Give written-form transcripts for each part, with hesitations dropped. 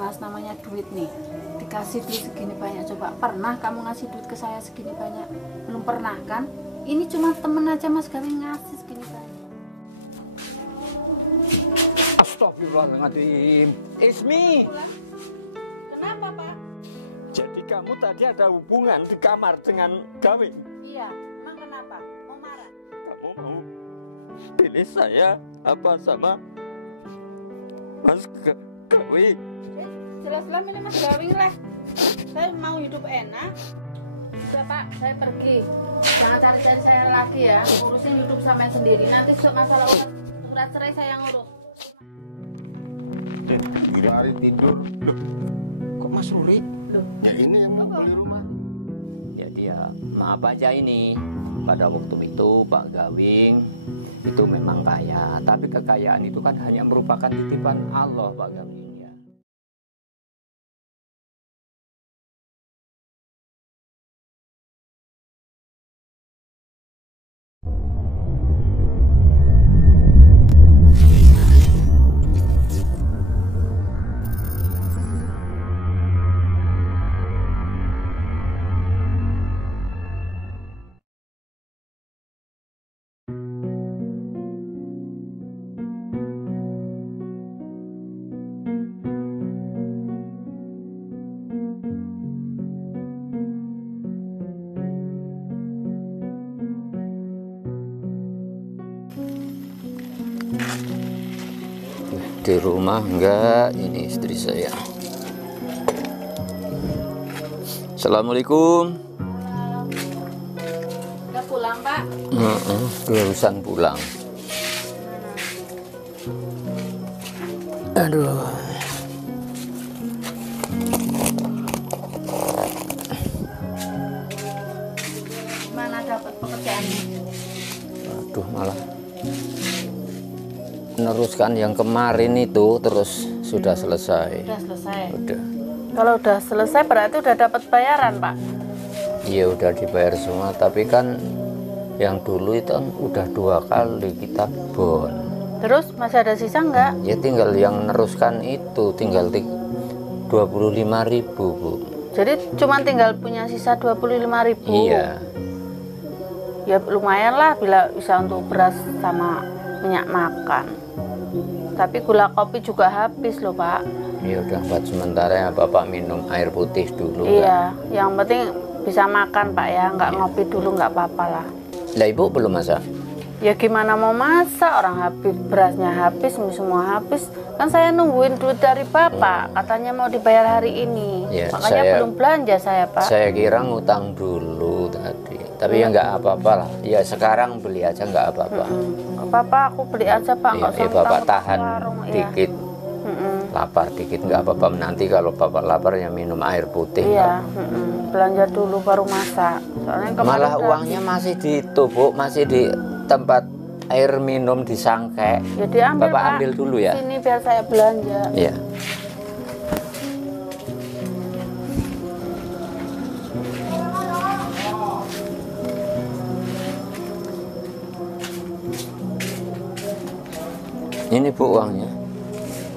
Mas, namanya duit nih. Dikasih duit segini banyak, coba pernah kamu ngasih duit ke saya segini banyak? Belum pernah kan? Ini cuma temen aja Mas Gawing ngasih segini banyak. Astagfirullahaladzim. Ismi. Kenapa Pak? Jadi kamu tadi ada hubungan di kamar dengan Gawing? Iya, emang kenapa? Mau marah? Kamu mau pilih saya apa sama Mas Gawing? Jelas-jelas ini Mas Gawing lah. Saya mau hidup enak. Sudah Pak, saya pergi. Jangan cari-cari saya lagi ya. Urusin hidup sama sendiri. Nanti masalah urat cerai saya yang ngurus. Gila hari tidur. Loh, kok Mas Ruri? Loh. Ya ini yang mau beli rumah. Jadi ya maaf aja ini, pada waktu itu Pak Gawing itu memang kaya, tapi kekayaan itu kan hanya merupakan titipan Allah Pak Gawing ya. Di rumah enggak, ini istri saya. Assalamualaikum. Udah pulang Pak? Barusan pulang. Aduh. Mana dapat pekerjaannya? Aduh, malah meneruskan yang kemarin itu terus sudah selesai. Udah selesai. Udah. Kalau udah selesai berarti udah dapat bayaran Pak? Iya udah dibayar semua, tapi kan yang dulu itu kan udah 2 kali kita bon. Terus masih ada sisa nggak? Ya tinggal yang meneruskan itu tinggal 25.000 Bu. Jadi cuma tinggal punya sisa 25.000. Iya. Ya lumayan lah bila bisa untuk beras sama minyak makan. Tapi gula kopi juga habis loh Pak. Ya udah buat sementara ya Bapak minum air putih dulu. Iya, yang penting bisa makan Pak ya, nggak ngopi dulu nggak apa-apa lah. Lah Ibu belum masak? Ya gimana mau masak, orang habis berasnya habis, semua habis. Kan saya nungguin duit dari Bapak, katanya mau dibayar hari ini. Ya, Makanya belum belanja saya Pak. Saya kira ngutang dulu tadi. Tapi ya nggak apa-apa lah. Ya sekarang beli aja nggak apa-apa. Nggak apa-apa, aku beli aja Pak, nggak usah Bapak utang ke tahan warung, iya. dikit. Lapar dikit nggak apa-apa. Nanti kalau Bapak lapar ya minum air putih. Iya, belanja dulu baru masak. Soalnya kemarin Malah uangnya masih di itu Bu, masih di tempat air minum di Sangke. ya diambil Bapak Pak. ambil dulu ya. Sini biar saya belanja. Iya. Ini Bu uangnya.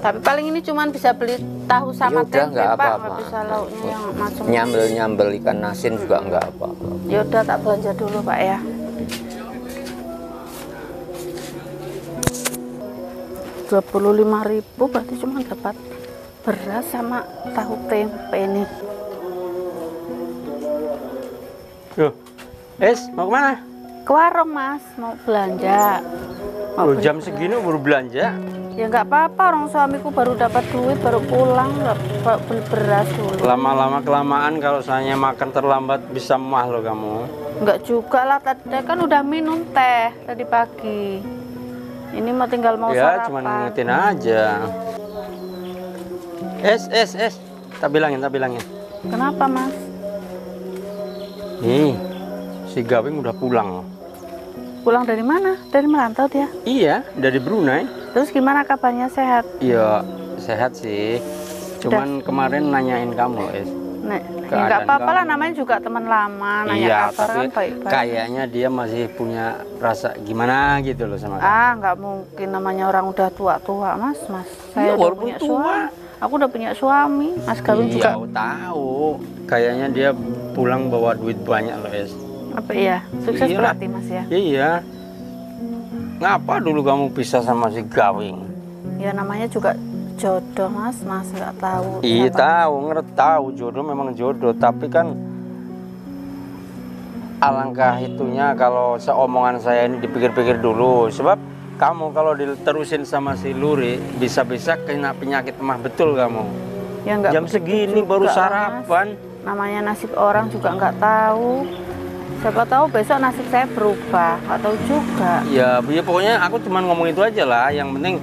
Tapi paling ini cuman bisa beli tahu sama Ya udah, tempe nggak Pak, apa-apa. nggak bisa lauknya yang macam. Nyambel ikan asin juga nggak apa-apa. Ya udah tak belanja dulu Pak ya. Rp25.000 berarti cuma dapat beras sama tahu tempe ini. Loh, mau kemana? Ke warung Mas, mau belanja. Mau beli Jam beras. segini baru belanja. Ya nggak apa-apa, orang suamiku baru dapat duit, baru pulang, nggak beli beras dulu. Lama-lama kelamaan kalau saya makan terlambat bisa mah lo kamu. Nggak juga lah, tadi kan udah minum teh tadi pagi. Ini mau tinggal mau Ya, sarapan. cuma ngingetin aja. Tak bilangin. Kenapa Mas? Nih, si Gawing udah pulang. Pulang dari mana? Dari merantau dia? Iya, dari Brunei. Terus gimana kabarnya, sehat? Iya, sehat sih. Cuman kemarin nanyain kamu, Nek, ya Keadaan nggak apa-apa lah, kamu. namanya juga teman lama, nanya Iya, kabar tapi kan baik-baik. kayaknya dia masih punya rasa gimana gitu loh sama kamu. Ah, nggak mungkin, namanya orang udah tua-tua, Mas. Iya, Saya udah walaupun punya tua. suami. Aku udah punya suami. Mas Gawing juga. Iya, tahu. Kayaknya dia pulang bawa duit banyak loh, Es. Apa iya? Sukses Iya. berarti Mas ya? Iya. Ngapa dulu kamu pisah sama si Gawing? Ya namanya juga jodoh Mas. Mas nggak tahu. Iya siapa. tahu, tahu jodoh memang jodoh, tapi kan alangkah itunya kalau seomongan saya ini dipikir-pikir dulu, sebab kamu kalau diterusin sama si Luri bisa-bisa kena penyakit emah betul kamu. Ya nggak Jam begitu segini juga, baru Mas. sarapan. Namanya nasib orang juga nggak tahu. Siapa tahu besok nasib saya berubah, nggak tahu juga. Ya pokoknya aku cuma ngomong itu aja lah. Yang penting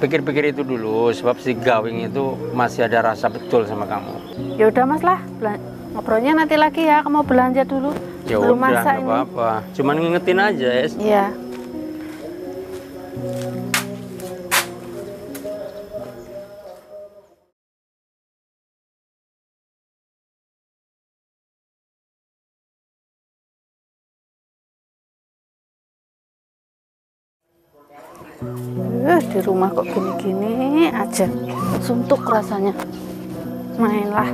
pikir-pikir itu dulu, sebab si Gawing itu masih ada rasa betul sama kamu. Ya udah Mas lah, ngobrolnya nanti lagi ya. Kamu belanja dulu. Ya Belum udah, masak nggak ini. apa-apa. Cuman ngingetin aja, Es. Iya. Di rumah kok gini-gini aja, suntuk rasanya. Mainlah.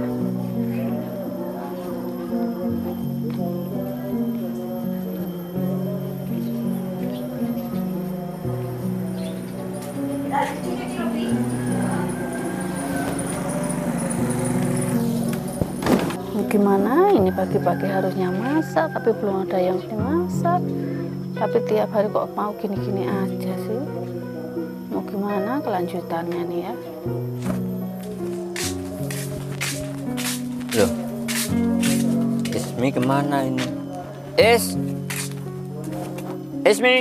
Gimana ini pagi-pagi harusnya masak, tapi belum ada yang dimasak. Tapi tiap hari kok mau gini-gini aja sih. Mau gimana kelanjutannya nih ya? Loh, Ismi kemana ini? Ismi.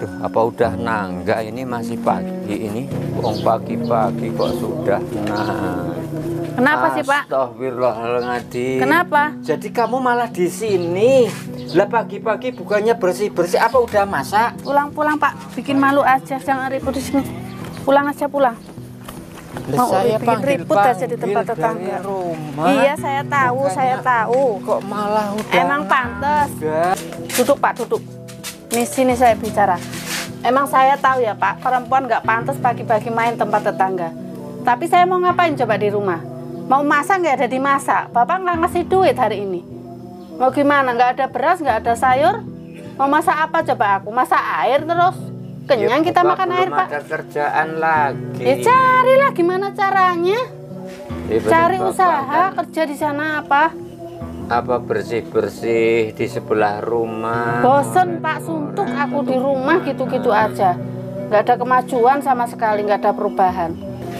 Duh, apa udah nangga ini, masih pagi ini? Wong pagi-pagi kok sudah Kenapa sih Pak? Astagfirullahaladzim. Kenapa? Jadi kamu malah di sini? Lah pagi-pagi bukannya bersih-bersih, apa udah masak? Pulang Pak, bikin malu aja, jangan ribut di sini. Pulang aja pulang. Lah saya bikin ribut aja di tempat tetangga. Rumah. Iya saya tahu, saya tahu. Kok malah udah Emang pantes. nangga? Duduk Pak, duduk. Nih sini saya bicara. Emang saya tahu ya Pak, perempuan nggak pantas pagi-pagi main tempat tetangga. Tapi saya mau ngapain coba di rumah? Mau masak nggak ada dimasak. Bapak nggak ngasih duit hari ini. Mau gimana? Nggak ada beras, nggak ada sayur. Mau masak apa coba aku? Masak air terus. Kenyang Ya, kita Bapak makan belum air Pak. ada kerjaan lagi. Ya carilah gimana caranya. bener, Cari Bapak usaha, kan kerja di sana apa? apa bersih-bersih di sebelah rumah. Bosen Pak, suntuk aku di rumah gitu-gitu aja. Nggak ada kemajuan sama sekali, nggak ada perubahan.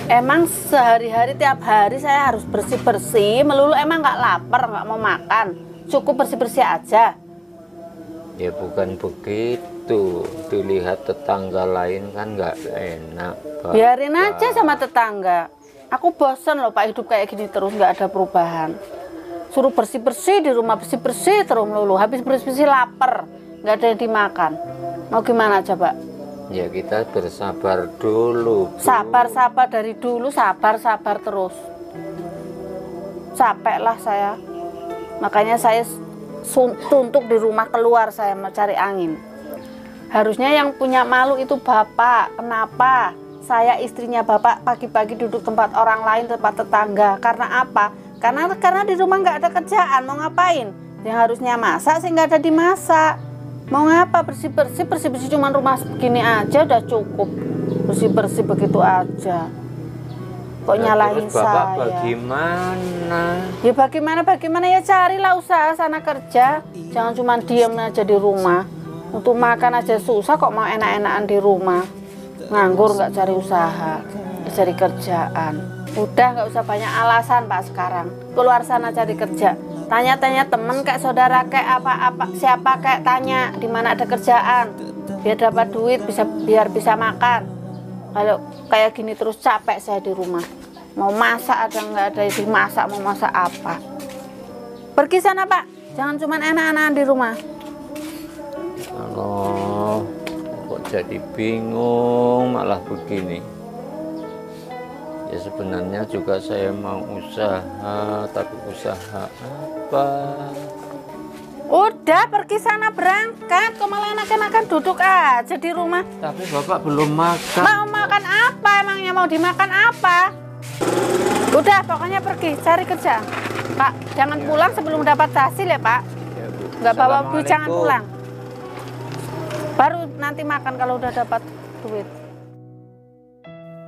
Emang sehari-hari tiap hari saya harus bersih-bersih melulu, emang nggak lapar, nggak mau makan. Cukup bersih-bersih aja. Ya bukan begitu. Dilihat tetangga lain kan nggak enak, Pak. Biarin aja sama tetangga. Aku bosen loh Pak hidup kayak gini terus, nggak ada perubahan. Suruh bersih-bersih di rumah, bersih-bersih terus melulu. Habis bersih-bersih lapar, nggak ada yang dimakan. Mau gimana coba? Ya kita bersabar dulu, Bu. Sabar-sabar dari dulu, sabar-sabar terus. Capek lah saya. Makanya saya suntuk di rumah, keluar saya mau cari angin. Harusnya yang punya malu itu Bapak. Kenapa? Saya istrinya Bapak pagi-pagi duduk tempat orang lain, tempat tetangga. Karena apa? Karena di rumah nggak ada kerjaan, mau ngapain? Yang harusnya masak sih nggak ada dimasak. Mau ngapa? Bersih-bersih cuma rumah begini aja udah cukup. Bersih-bersih begitu aja. Kok Nah, nyalahin terus Bapak saya? bagaimana? Ya bagaimana ya, carilah usaha sana kerja. Jangan cuma diem aja di rumah. Untuk makan aja susah kok mau enak-enakan di rumah. Nganggur nggak cari usaha, cari kerjaan. Udah nggak usah banyak alasan Pak sekarang. Keluar sana cari kerja. Tanya-tanya temen kayak saudara kayak apa siapa kayak tanya di mana ada kerjaan. Biar dapat duit biar bisa makan. Kalau kayak gini terus capek saya di rumah. Mau masak ada nggak ada yang dimasak, mau masak apa? Pergi sana Pak. Jangan cuma enak-enakan di rumah. Halo, kok jadi bingung malah begini. Ya sebenarnya juga saya mau usaha, tapi usaha apa? Udah pergi sana berangkat, kok malah enak-enakan duduk aja di rumah. Tapi Bapak belum makan. Mau makan apa emangnya, mau dimakan apa? Udah pokoknya pergi cari kerja. Pak, jangan pulang sebelum dapat hasil ya Pak. Ya, Bu. Nggak bawa duit jangan Assalamualaikum. pulang. Baru nanti makan kalau udah dapat duit.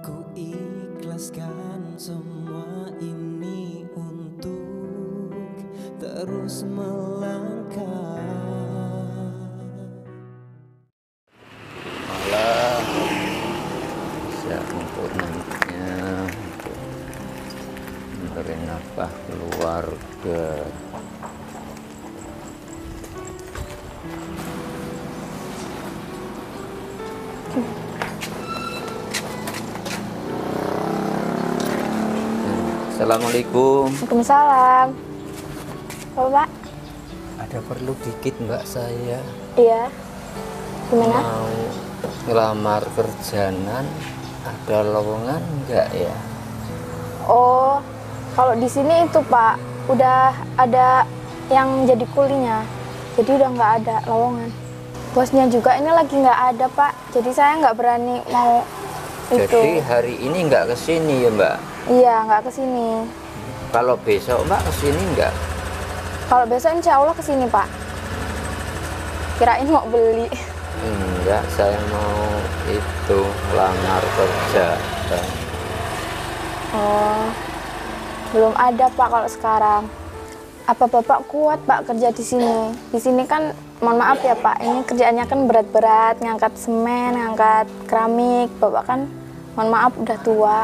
Ku ikhlaskan semua ini untuk terus melangkah. Malah bisa untuk nantinya untuk memberi nafkah keluarga. Assalamualaikum. Waalaikumsalam. Bapak? Ada perlu dikit Mbak, saya Iya. Gimana? mau ngelamar kerjaan. Ada lowongan enggak ya? Oh, kalau di sini itu Pak, udah ada yang jadi kulinya. Jadi udah nggak ada lowongan. Bosnya juga ini lagi nggak ada Pak. Jadi saya nggak berani mau itu. Jadi hari ini enggak kesini ya Mbak? Iya, nggak kesini. Kalau besok Mbak kesini enggak? Kalau besok insya Allah kesini Pak. Kirain mau beli. Enggak, saya mau itu lamar kerja. Oh, belum ada Pak kalau sekarang. Apa Bapak kuat Pak kerja di sini? Di sini kan, mohon maaf ya Pak, ini kerjaannya kan berat-berat, ngangkat semen, ngangkat keramik. Bapak kan, mohon maaf udah tua.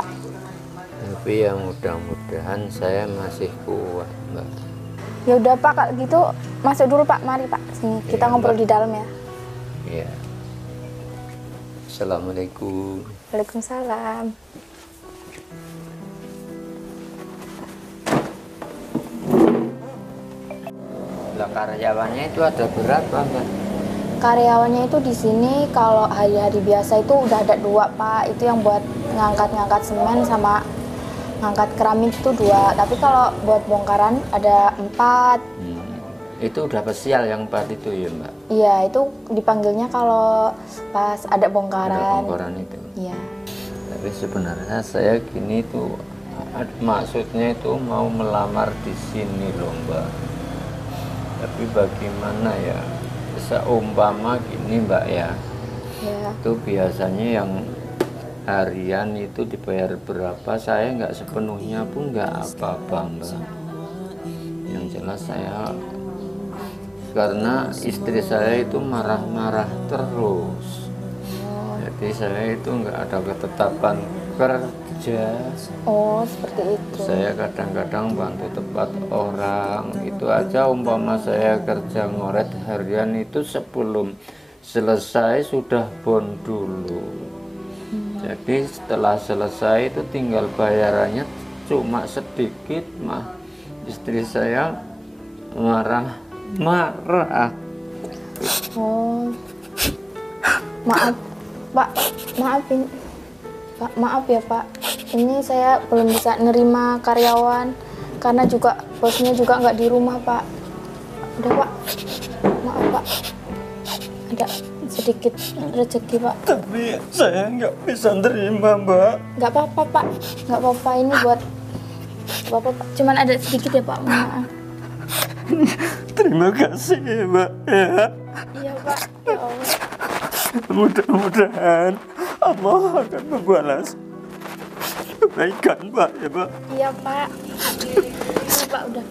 Tapi yang mudah-mudahan saya masih kuat Mbak. Ya udah Pak, kalau gitu masuk dulu Pak, mari Pak sini kita Iya, ngobrol Mbak. di dalam ya. Iya. Assalamualaikum. Waalaikumsalam. Lah karyawannya itu ada berapa Mbak? Karyawannya itu di sini kalau hari-hari biasa itu udah ada 2 Pak, itu yang buat ngangkat-ngangkat semen sama ngangkat keramik itu 2. Tapi kalau buat bongkaran ada 4. Itu udah spesial yang 4 itu ya Mbak? Iya, itu dipanggilnya kalau pas ada Ada bongkaran. bongkaran itu. Iya. Tapi sebenarnya saya gini tuh maksudnya itu mau melamar di sini loh Mbak. Tapi bagaimana ya? Seumpama gini Mbak ya. Ya. Itu biasanya yang harian itu dibayar berapa, saya nggak sepenuhnya pun nggak apa-apa Mbak. Yang jelas saya, karena istri saya itu marah-marah terus, jadi saya itu nggak ada ketetapan kerja. Oh, seperti itu. Saya kadang-kadang bantu tempat orang, itu aja umpama saya kerja ngoret harian itu sebelum selesai sudah bon dulu. Jadi setelah selesai itu tinggal bayarannya cuma sedikit mah. Istri saya marah-marah. Oh. Maaf, Pak. Maafin. Pak, maaf ya, Pak. Ini saya belum bisa nerima karyawan karena juga bosnya juga nggak di rumah, Pak. Udah, Pak. Maaf, Pak. Ada sedikit rezeki, Pak. Tapi saya nggak bisa terima, Mbak. Nggak apa-apa, Pak. Nggak apa-apa, ini buat Bapak, Pak. Cuman ada sedikit ya, Pak. Maaf. Terima kasih, Mbak. Ya. Iya, Pak. Ya Allah. Mudah-mudahan Allah akan membalas kebaikan, Pak. Ya, Pak. Iya, Pak. Iya, Pak, udah.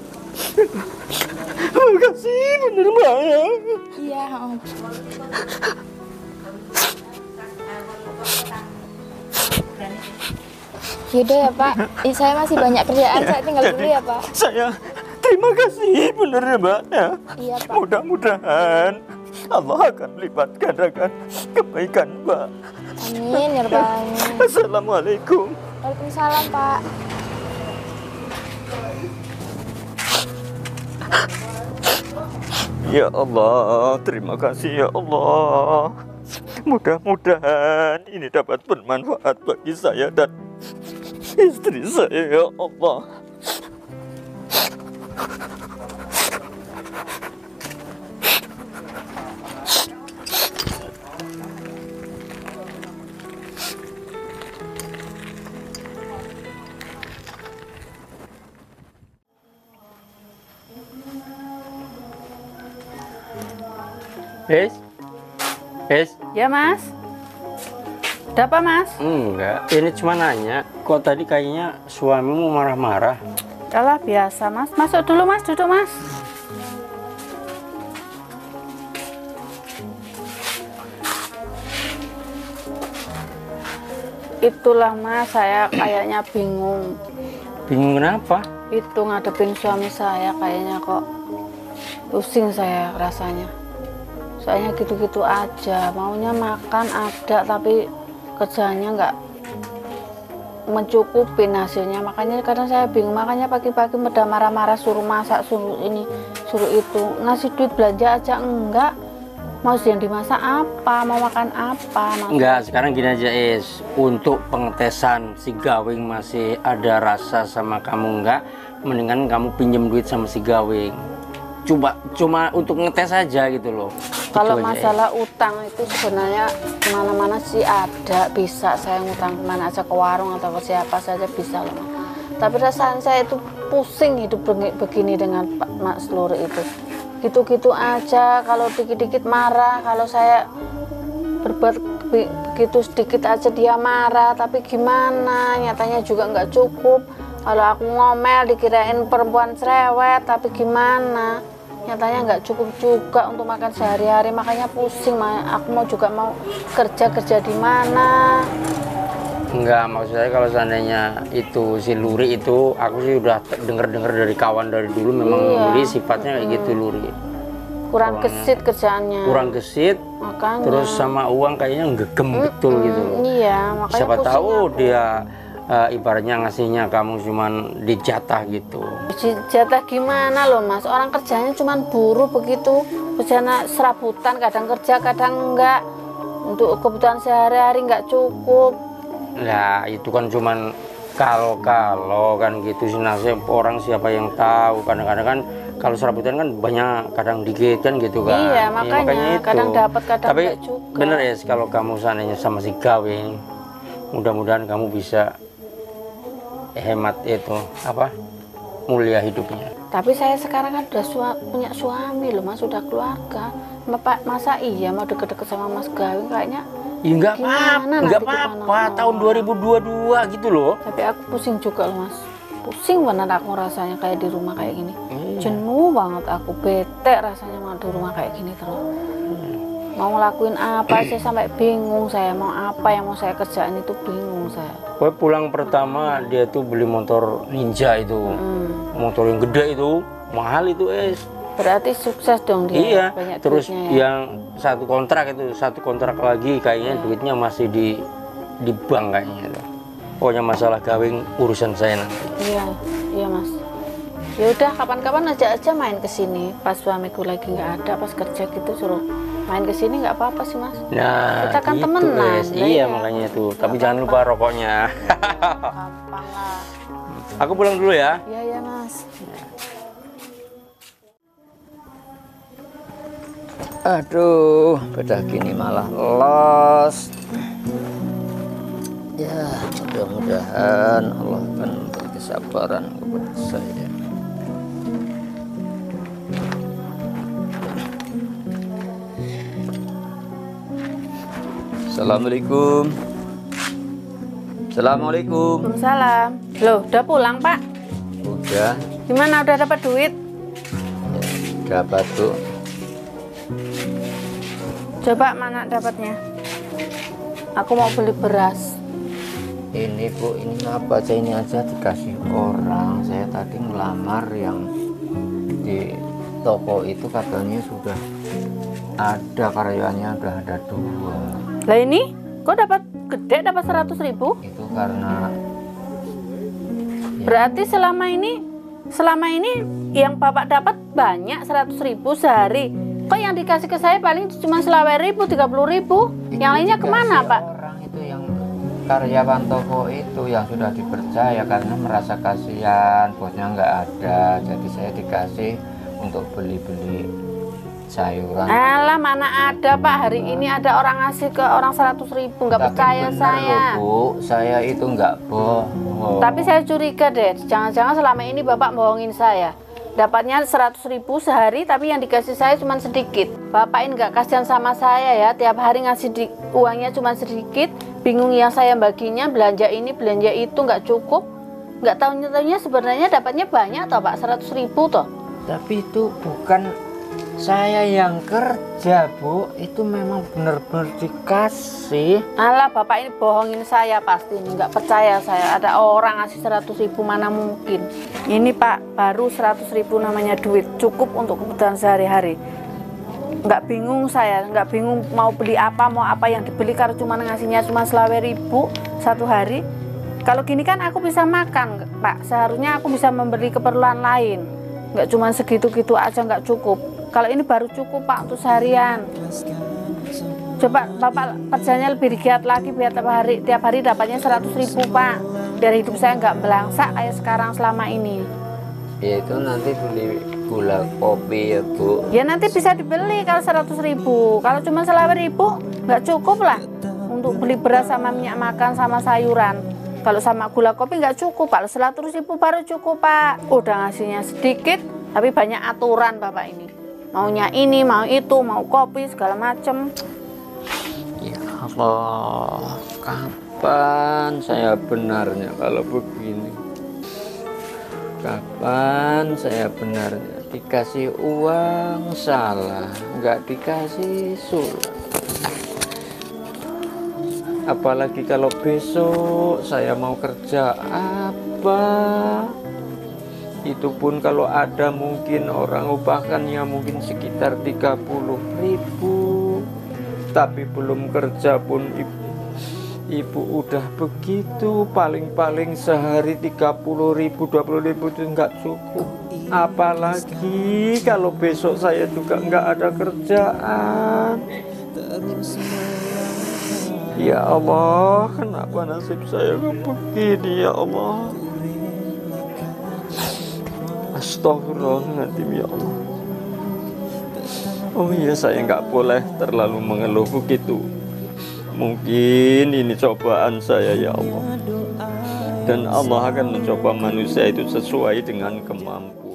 Terima kasih, bener, Mbak. Ya. Iya, Om. Yaudah ya, Pak. Saya masih banyak kerjaan, saya tinggal dulu ya, Pak. Saya terima kasih, bener ya, Mbak. Ya. Iya, Pak. Mudah-mudahan Allah akan lipat gandakan kebaikan, Mbak. Amin, ya Rabbal Alamin. Assalamualaikum. Waalaikumsalam, Pak. Ya Allah, terima kasih ya Allah. Mudah-mudahan ini dapat bermanfaat bagi saya dan istri saya ya Allah. Ya Mas. Ada apa Mas? Enggak, ini cuma nanya. Kok tadi kayaknya suamimu marah-marah? Alah biasa Mas. Masuk dulu Mas, duduk Mas. Itulah Mas, saya kayaknya bingung. Bingung kenapa? Itu ngadepin suami saya kayaknya kok pusing saya rasanya. Soalnya gitu-gitu aja, maunya makan ada tapi kerjanya nggak mencukupin hasilnya. Makanya kadang saya bingung, makanya pagi-pagi udah marah-marah, suruh masak, suruh ini, suruh itu, ngasih duit belanja aja enggak. Mau yang dimasak apa, mau makan apa? Enggak, sekarang gini aja Is, untuk pengetesan si Gawing masih ada rasa sama kamu enggak, mendingan kamu pinjem duit sama si Gawing. Cuma untuk ngetes aja gitu loh. Kalau gitu masalah utang itu sebenarnya kemana-mana sih ada, bisa saya ngutang kemana aja, ke warung atau ke siapa saja bisa loh. Tapi rasanya saya itu pusing hidup begini dengan Pak Mas Luri itu. Gitu-gitu aja, kalau dikit-dikit marah, kalau saya berbuat begitu sedikit aja dia marah, tapi gimana, nyatanya juga nggak cukup. Kalau aku ngomel dikirain perempuan cerewet, tapi gimana, nyatanya nggak cukup juga untuk makan sehari-hari, makanya pusing. Aku mau kerja di mana. Enggak, maksud saya kalau seandainya itu si Luri itu, aku sih udah denger dari kawan dari dulu, memang Luri sifatnya kayak gitu Luri. Kurang gesit kerjaannya. Kurang gesit, makanya. Terus sama uang kayaknya gegem betul gitu loh. Iya, makanya siapa tahu aku. dia ibaratnya ngasihnya kamu cuman dijatah gitu. Jatah gimana loh Mas, orang kerjanya cuman buruh begitu, kerjanya serabutan, kadang kerja kadang enggak, untuk kebutuhan sehari-hari nggak cukup. Nah itu kan cuman kalau kan gitu sih, nasib orang siapa yang tahu. Kadang-kadang kan kalau serabutan kan banyak, kadang dikit kan gitu kan. Iya, makanya itu. kadang dapat kadang tapi enggak juga. bener ya, kalau kamu seandainya sama si Gawing, mudah-mudahan kamu bisa hemat itu apa, mulia hidupnya. Tapi saya sekarang kan udah punya suami loh Mas, sudah keluarga. Masa iya mau deket-deket sama Mas Gawing, kayaknya ya nggak apa-apa, tahun 2022 gitu loh. Tapi aku pusing juga loh Mas, pusing bener aku rasanya kayak di rumah kayak gini. Jenuh banget aku, bete rasanya mau di rumah kayak gini terus. Mau ngelakuin apa sih sampai bingung saya, mau apa yang mau saya kerjain itu bingung saya. Gue pulang pertama dia tuh beli motor Ninja itu, motor yang gede itu, mahal itu Berarti sukses dong dia. Iya, banyak terus duitnya, ya? yang satu kontrak lagi kayaknya duitnya masih di bank kayaknya. Pokoknya masalah Gawing urusan saya nanti. Iya Mas. Ya udah, kapan-kapan aja main ke sini. Pas suamiku lagi nggak ada, pas kerja gitu suruh main ke sini nggak apa-apa sih Mas. Nah, kita kan gitu, temenan. Iya makanya itu. Tapi jangan lupa rokoknya. Gampang lah. Aku pulang dulu ya. Iya Mas. Aduh, beda gini malah los. Ya, mudah-mudahan Allah akan memberi kesabaran kepada saya. Assalamualaikum. Assalamualaikum. Waalaikumsalam. Loh, udah pulang Pak? Udah. Gimana, udah dapat duit? Ya, dapat tuh. Coba mana dapatnya? Aku mau beli beras. Ini Bu, ini apa aja, ini aja dikasih orang. Saya tadi ngelamar yang di toko itu katanya sudah ada karyawannya, udah ada 2. Lah ini kok dapat gede, dapat 100.000? Itu karena berarti selama ini yang Bapak dapat banyak, 100.000 sehari. Kok yang dikasih ke saya paling cuma 20.000, 30.000? Yang lainnya kemana Pak? Orang itu yang karyawan toko itu yang sudah dipercaya, karena merasa kasihan bosnya nggak ada, jadi saya dikasih untuk beli-beli sayuran. Alah, mana ada Pak, hari ini ada orang ngasih ke orang 100.000, nggak percaya saya. Loh, Bu, saya itu nggak bohong. Tapi saya curiga deh, jangan-jangan selama ini Bapak bohongin saya. dapatnya 100.000 sehari, tapi yang dikasih saya cuma sedikit. Bapak ini nggak kasihan sama saya ya, tiap hari ngasih uangnya cuma sedikit, bingung yang saya baginya, belanja ini belanja itu nggak cukup, nggak tahu-tahunya sebenarnya dapatnya banyak toh Pak, 100.000 toh. Tapi itu bukan saya yang kerja, Bu. Itu memang benar-benar dikasih. Alah, Bapak ini bohongin saya pasti, ini nggak percaya saya. Ada orang ngasih 100.000, mana mungkin. Ini Pak, baru 100.000 namanya duit, cukup untuk kebutuhan sehari-hari. Nggak bingung saya, nggak bingung mau beli apa, mau apa yang dibeli, kalau cuma ngasihnya cuma 20.000 satu hari. Kalau gini kan aku bisa makan, Pak. Seharusnya aku bisa membeli keperluan lain. Nggak cuma segitu-gitu aja, nggak cukup. Kalau ini baru cukup Pak untuk seharian. Coba Bapak kerjanya lebih giat lagi biar tiap hari dapatnya 100.000 Pak. Biar hidup saya nggak belangsak kayak sekarang selama ini. Ya itu nanti beli gula kopi ya Bu. Ya nanti bisa dibeli kalau 100.000. Kalau cuma 20.000 nggak cukup lah untuk beli beras sama minyak makan sama sayuran. Kalau sama gula kopi nggak cukup, kalau 100.000 baru cukup Pak. Udah ngasihnya sedikit, tapi banyak aturan Bapak ini. Maunya ini, mau itu, mau kopi, segala macem. Ya Allah, kapan saya benarnya kalau begini? Kapan saya benarnya dikasih uang salah, nggak dikasih surat? Apalagi kalau besok saya mau kerja apa, itu pun kalau ada mungkin orang upahkannya mungkin sekitar 30.000, tapi belum kerja pun ibu udah begitu, paling-paling sehari 30.000, 20.000 itu nggak cukup. Apalagi kalau besok saya juga nggak ada kerjaan. Ya Allah, kenapa nasib saya begini ya Allah? Astagfirullahaladzim ya Allah. Oh iya, saya nggak boleh terlalu mengeluh begitu. Mungkin ini cobaan saya ya Allah. Dan Allah akan mencoba manusia itu sesuai dengan kemampuannya.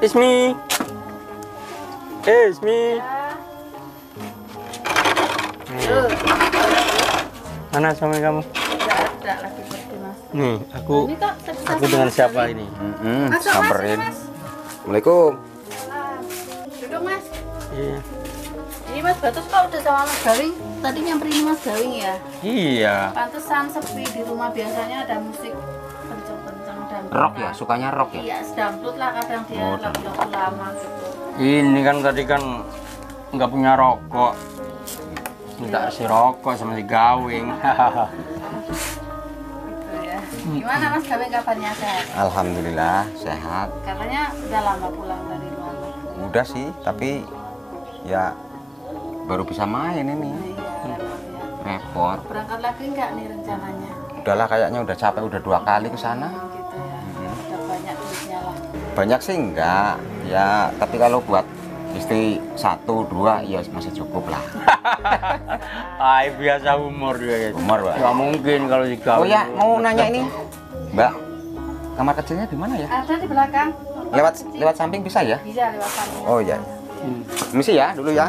Ismi. Ismi. Mana suami kamu? Nggak ada lagi pergi Mas. Nih, aku Ini kok aku dengan siapa ini? Masuk, Samperin. Mas. Assalamualaikum. Duduk Mas. Iya. Ini Mas Batus kok udah sama Mas Gawing? Tadi nyamperin Mas Gawing ya? Iya. Pantesan sepi di rumah, biasanya ada musik kenceng-kenceng dan Rock ya, sukanya rock ya? Iya, sedangdut lah kadang dia lagu-lagu lama gitu. Ini kan tadi kan nggak punya rokok. Minta si rokok sama si Gawing. Gitu ya. Gimana Mas Gawing kabarnya, sehat? Alhamdulillah sehat. Katanya udah lama pulang dari luar negeri. Udah sih, tapi ya baru bisa main ini. Iya, Repot. berangkat lagi nggak nih rencananya? Udahlah, kayaknya udah capek, udah 2 kali ke sana. Gitu ya. Udah banyak duitnya lah. Banyak sih enggak, ya tapi kalau buat istri 1, 2 ya masih cukup lah. Ay, biasa humor dia. Umur, Mbak. Nggak mungkin kalau si Gawing. Oh ya, mau nanya ini, Mbak, kamar kecilnya di mana ya? Ada di belakang. Lewat samping bisa ya? Bisa lewat samping. Oh iya. Misi ya dulu ya.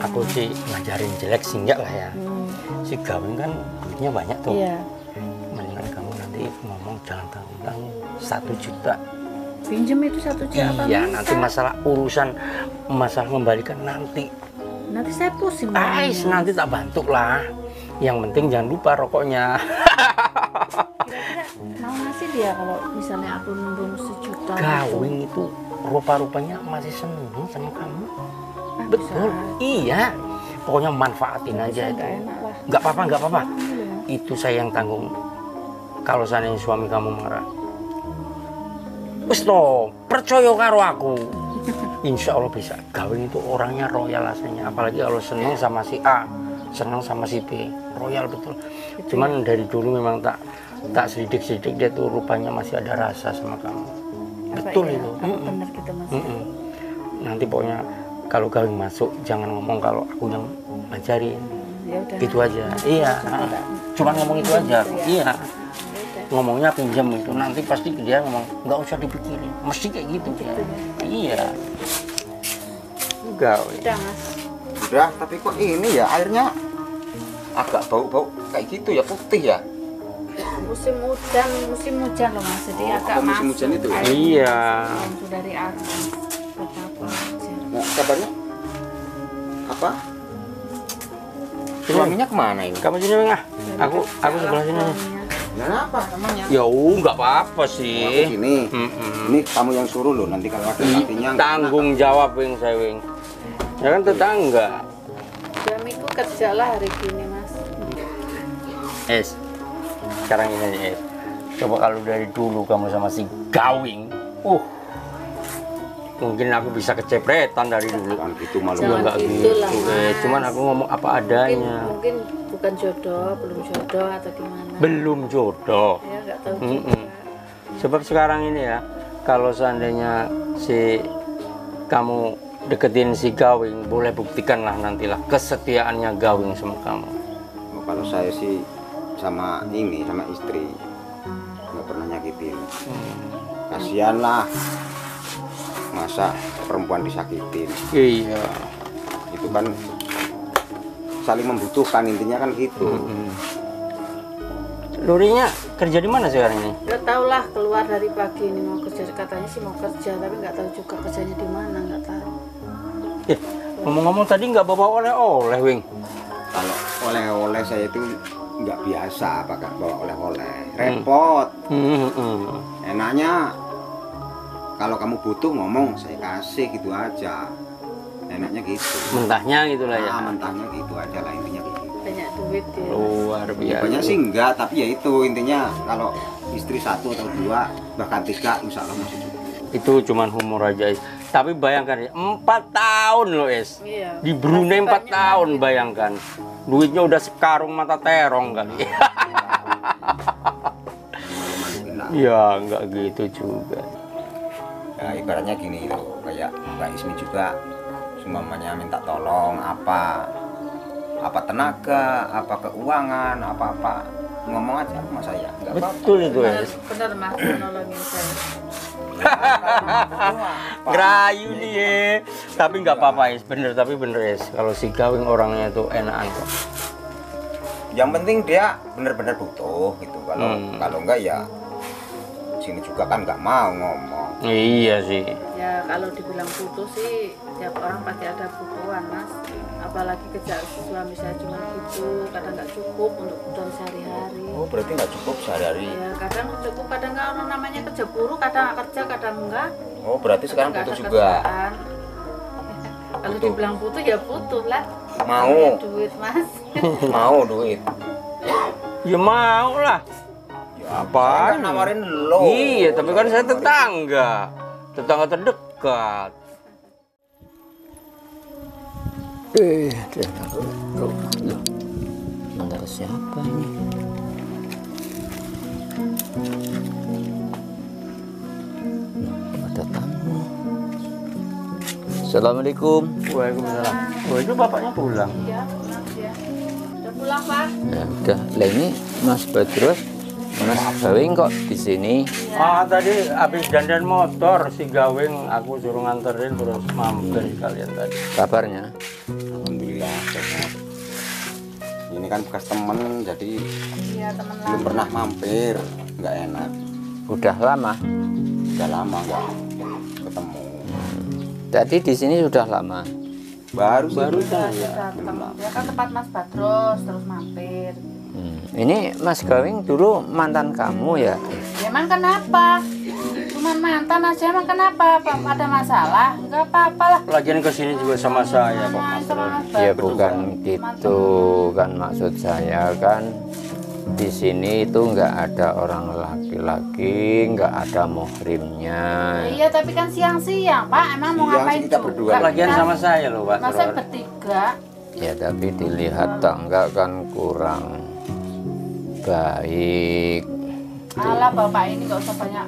Aku sih ngajarin jelek sih enggak lah ya. Si Gawing kan duitnya banyak tuh. Iya. Mendingan kamu nanti ngomong jangan tanggung 1 juta. Pinjem itu 1 juta apa? Iya, Mas? nanti masalah membalikan nanti. Nanti saya pusing. Ais, nanti tak bantu lah. Yang penting jangan lupa rokoknya. Kira-kira mau ngasih dia kalau misalnya aku nunggu 1 juta. Gawing itu rupa-rupanya masih seneng sama kamu. Ah, Betul. bisa. Iya. Pokoknya manfaatin aja itu. Nggak enak lah. Nggak apa-apa, nggak apa-apa. Itu saya yang tanggung. Kalau seandainya suami kamu marah, wis toh, percaya karo aku. Insya Allah bisa. Gawing itu orangnya royal aslinya. Apalagi kalau seneng sama si A. senang sama si B, royal betul. Cuman dari dulu memang tak selidik-selidik dia tuh rupanya masih ada rasa sama kamu. Betul Iya, itu. apa bener gitu mas? Nanti pokoknya kalau Gawing masuk jangan ngomong kalau aku yang ngajarin. Ya udah. Gitu aja. Iya. Cuman ngomong itu aja. Iya. Ngomongnya pinjam itu, nanti pasti dia ngomong nggak usah dipikirin, mesti kayak gitu dia. Iya. Gawing. Udah mas. Udah, tapi kok ini ya airnya agak bau-bau kayak gitu ya, putih ya. Musim hujan loh mas, jadi agak apa musim masuk hujan itu? air Iya. masuk dari atas. Betapa aja. Nah, kabarnya apa? Suaminya kemana ini? Kamu sini Bang, ah. Aku sebelah sini. Nah, apa namanya? Ya nggak apa-apa sih. Aku sini. Ini kamu yang suruh loh, nanti kalau ada artinya Tanggung jawab Wing saya Wing. Ya kan tetangga. Suamiku kerja lah hari gini mas. Sekarang ini aja coba kalau dari dulu kamu sama si Gawing, mungkin aku bisa kecepretan dari dulu. kan gitu malu. Ya Jangan nggak gitu gitu, lah, Mas. cuman aku ngomong apa adanya. Mungkin bukan jodoh, belum jodoh atau gimana? Belum jodoh. Ya nggak tahu juga. Sebab sekarang ini ya, kalau seandainya si kamu deketin si Gawing, boleh buktikanlah nantilah kesetiaannya Gawing sama kamu. Oh, kalau saya sih sama istri nggak pernah nyakitin. Kasihan lah, masa perempuan disakitin. Iya. Itu kan saling membutuhkan, intinya kan gitu. Lurinya kerja di mana sekarang ini? Nggak tahu lah, keluar dari pagi ini mau kerja, katanya sih mau kerja, tapi nggak tahu juga kerjanya di mana, nggak tahu. Ngomong-ngomong tadi nggak bawa oleh-oleh, Wing. Kalau oleh-oleh saya itu nggak biasa pakai bawa oleh-oleh, repot. Enaknya kalau kamu butuh ngomong, saya kasih gitu aja. Enaknya gitu. Mentahnya gitulah ya. Mentahnya gitu aja lah, intinya gitu. Banyak duit dia. Luar biasa. Banyak sih enggak, tapi ya itu intinya kalau istri 1 atau 2 bahkan 3 insya Allah masih cukup. Itu cuman humor aja, Is. Tapi bayangkan ya, 4 tahun loh, Es. Iya. Di Brunei 4 tahun, gitu. bayangkan. Duitnya udah sekarung mata terong kali. Ya, enggak gitu juga. Ya, ibaratnya gini loh, kayak Mbak Ismi juga semuanya minta tolong apa tenaga, apa keuangan, apa ngomong aja sama saya, nggak apa-apa. Betul itu, Es. Benar mas, menolongin saya. Ngerayu nih ya. Tapi nggak apa-apa, Es. Tapi bener, Es. Kalau si Gawing orangnya itu enakan kok. Yang penting dia benar-benar butuh gitu. Kalau enggak ya sini juga kan nggak mau ngomong. Iya sih. Ya kalau dibilang butuh sih, tiap orang pasti ada kebutuhan mas. Apalagi kerja suami saya cuma gitu, kadang nggak cukup untuk kebutuhan sehari-hari. Oh berarti nggak cukup sehari-hari? Ya kadang cukup, kadang nggak. Orang namanya kerja buruh, kadang nggak kerja, kadang enggak. Oh berarti sekarang Kadang butuh nggak ada juga. kerjaan. Kalau Butuh. dibilang butuh ya butuh lah. Mau. Ya, duit mas. Mau duit. Ya mau lah. Ya Apaan? kan nawarin lo. Iya, tapi kan saya tetangga terdekat. Rumah loh. Bentar, siapa ini? Ada tamu. Assalamualaikum. Waalaikumsalam. Oh, itu bapaknya pulang. Iya, pulang dia. Udah pulang pak? Ya udah, lah ini Mas Badrus, Mas Gawing kok di sini? Ah, tadi habis dandan motor si Gawing, aku suruh nganterin terus mampir kalian tadi. Kabarnya? Alhamdulillah sehat. Ini kan bekas temen, jadi Iya teman belum pernah mampir, nggak enak. Udah lama? Udah lama nggak ketemu. Tadi di sini sudah lama. Baru saya. Ya kan tempat Mas Badrus, terus mampir. Ini Mas Gawing dulu mantan kamu ya? Ya emang kenapa? Cuman mantan aja, emang kenapa? Apa ada masalah? Enggak apa-apa lah. Lagian kesini juga sama saya kok. Nah, sama Mas Ya Badrus. bukan gitu kan, maksud saya kan di sini itu nggak ada orang laki-laki, nggak ada muhrimnya. Iya tapi kan siang-siang Pak, emang mau Siang ngapain kita juga? berdua. Lagian sama saya loh, Pak. Masa bertiga? Ya tapi dilihat tangga kan kurang baik. Alah bapak ini nggak usah banyak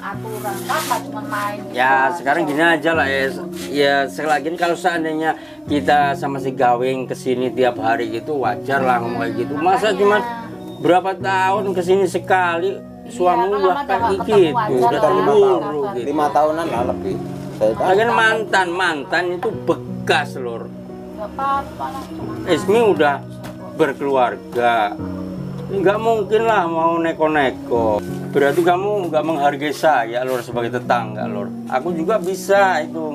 aturan, apa cuma main. Ya sekarang gini aja lah ya sekali lagi kalau seandainya kita sama si Gawing kesini tiap hari gitu wajar lah ngomong kayak gitu. Masa cuma berapa tahun kesini sekali suami udah kayak gitu, udah cemburu gitu. 5 tahunan lah lebih. Saya kan Lagian mantan itu bekas lor. Nggak apa-apa lah. Ismi udah berkeluarga, nggak mungkin lah mau neko-neko. Berarti kamu nggak menghargai saya lor sebagai tetangga lor. Aku juga bisa itu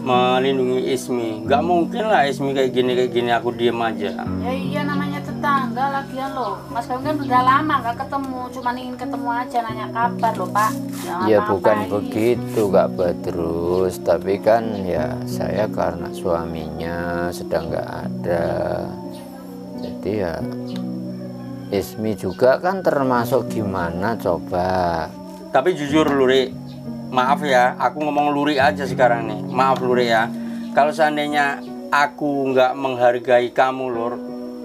melindungi Ismi. Nggak mungkin lah Ismi kayak gini aku diem aja. Ya iya namanya tetangga lagian loh. Mas Gawing kan udah lama nggak ketemu, cuma ingin ketemu aja nanya kabar loh Pak. Jangan Ya bukan apa-apain. begitu Kak Badrus, tapi kan ya saya karena suaminya sedang nggak ada, jadi ya Ismi juga kan termasuk gimana coba. Tapi jujur Luri, maaf ya, aku ngomong Luri aja sekarang nih. Maaf Luri ya, kalau seandainya aku nggak menghargai kamu Lur,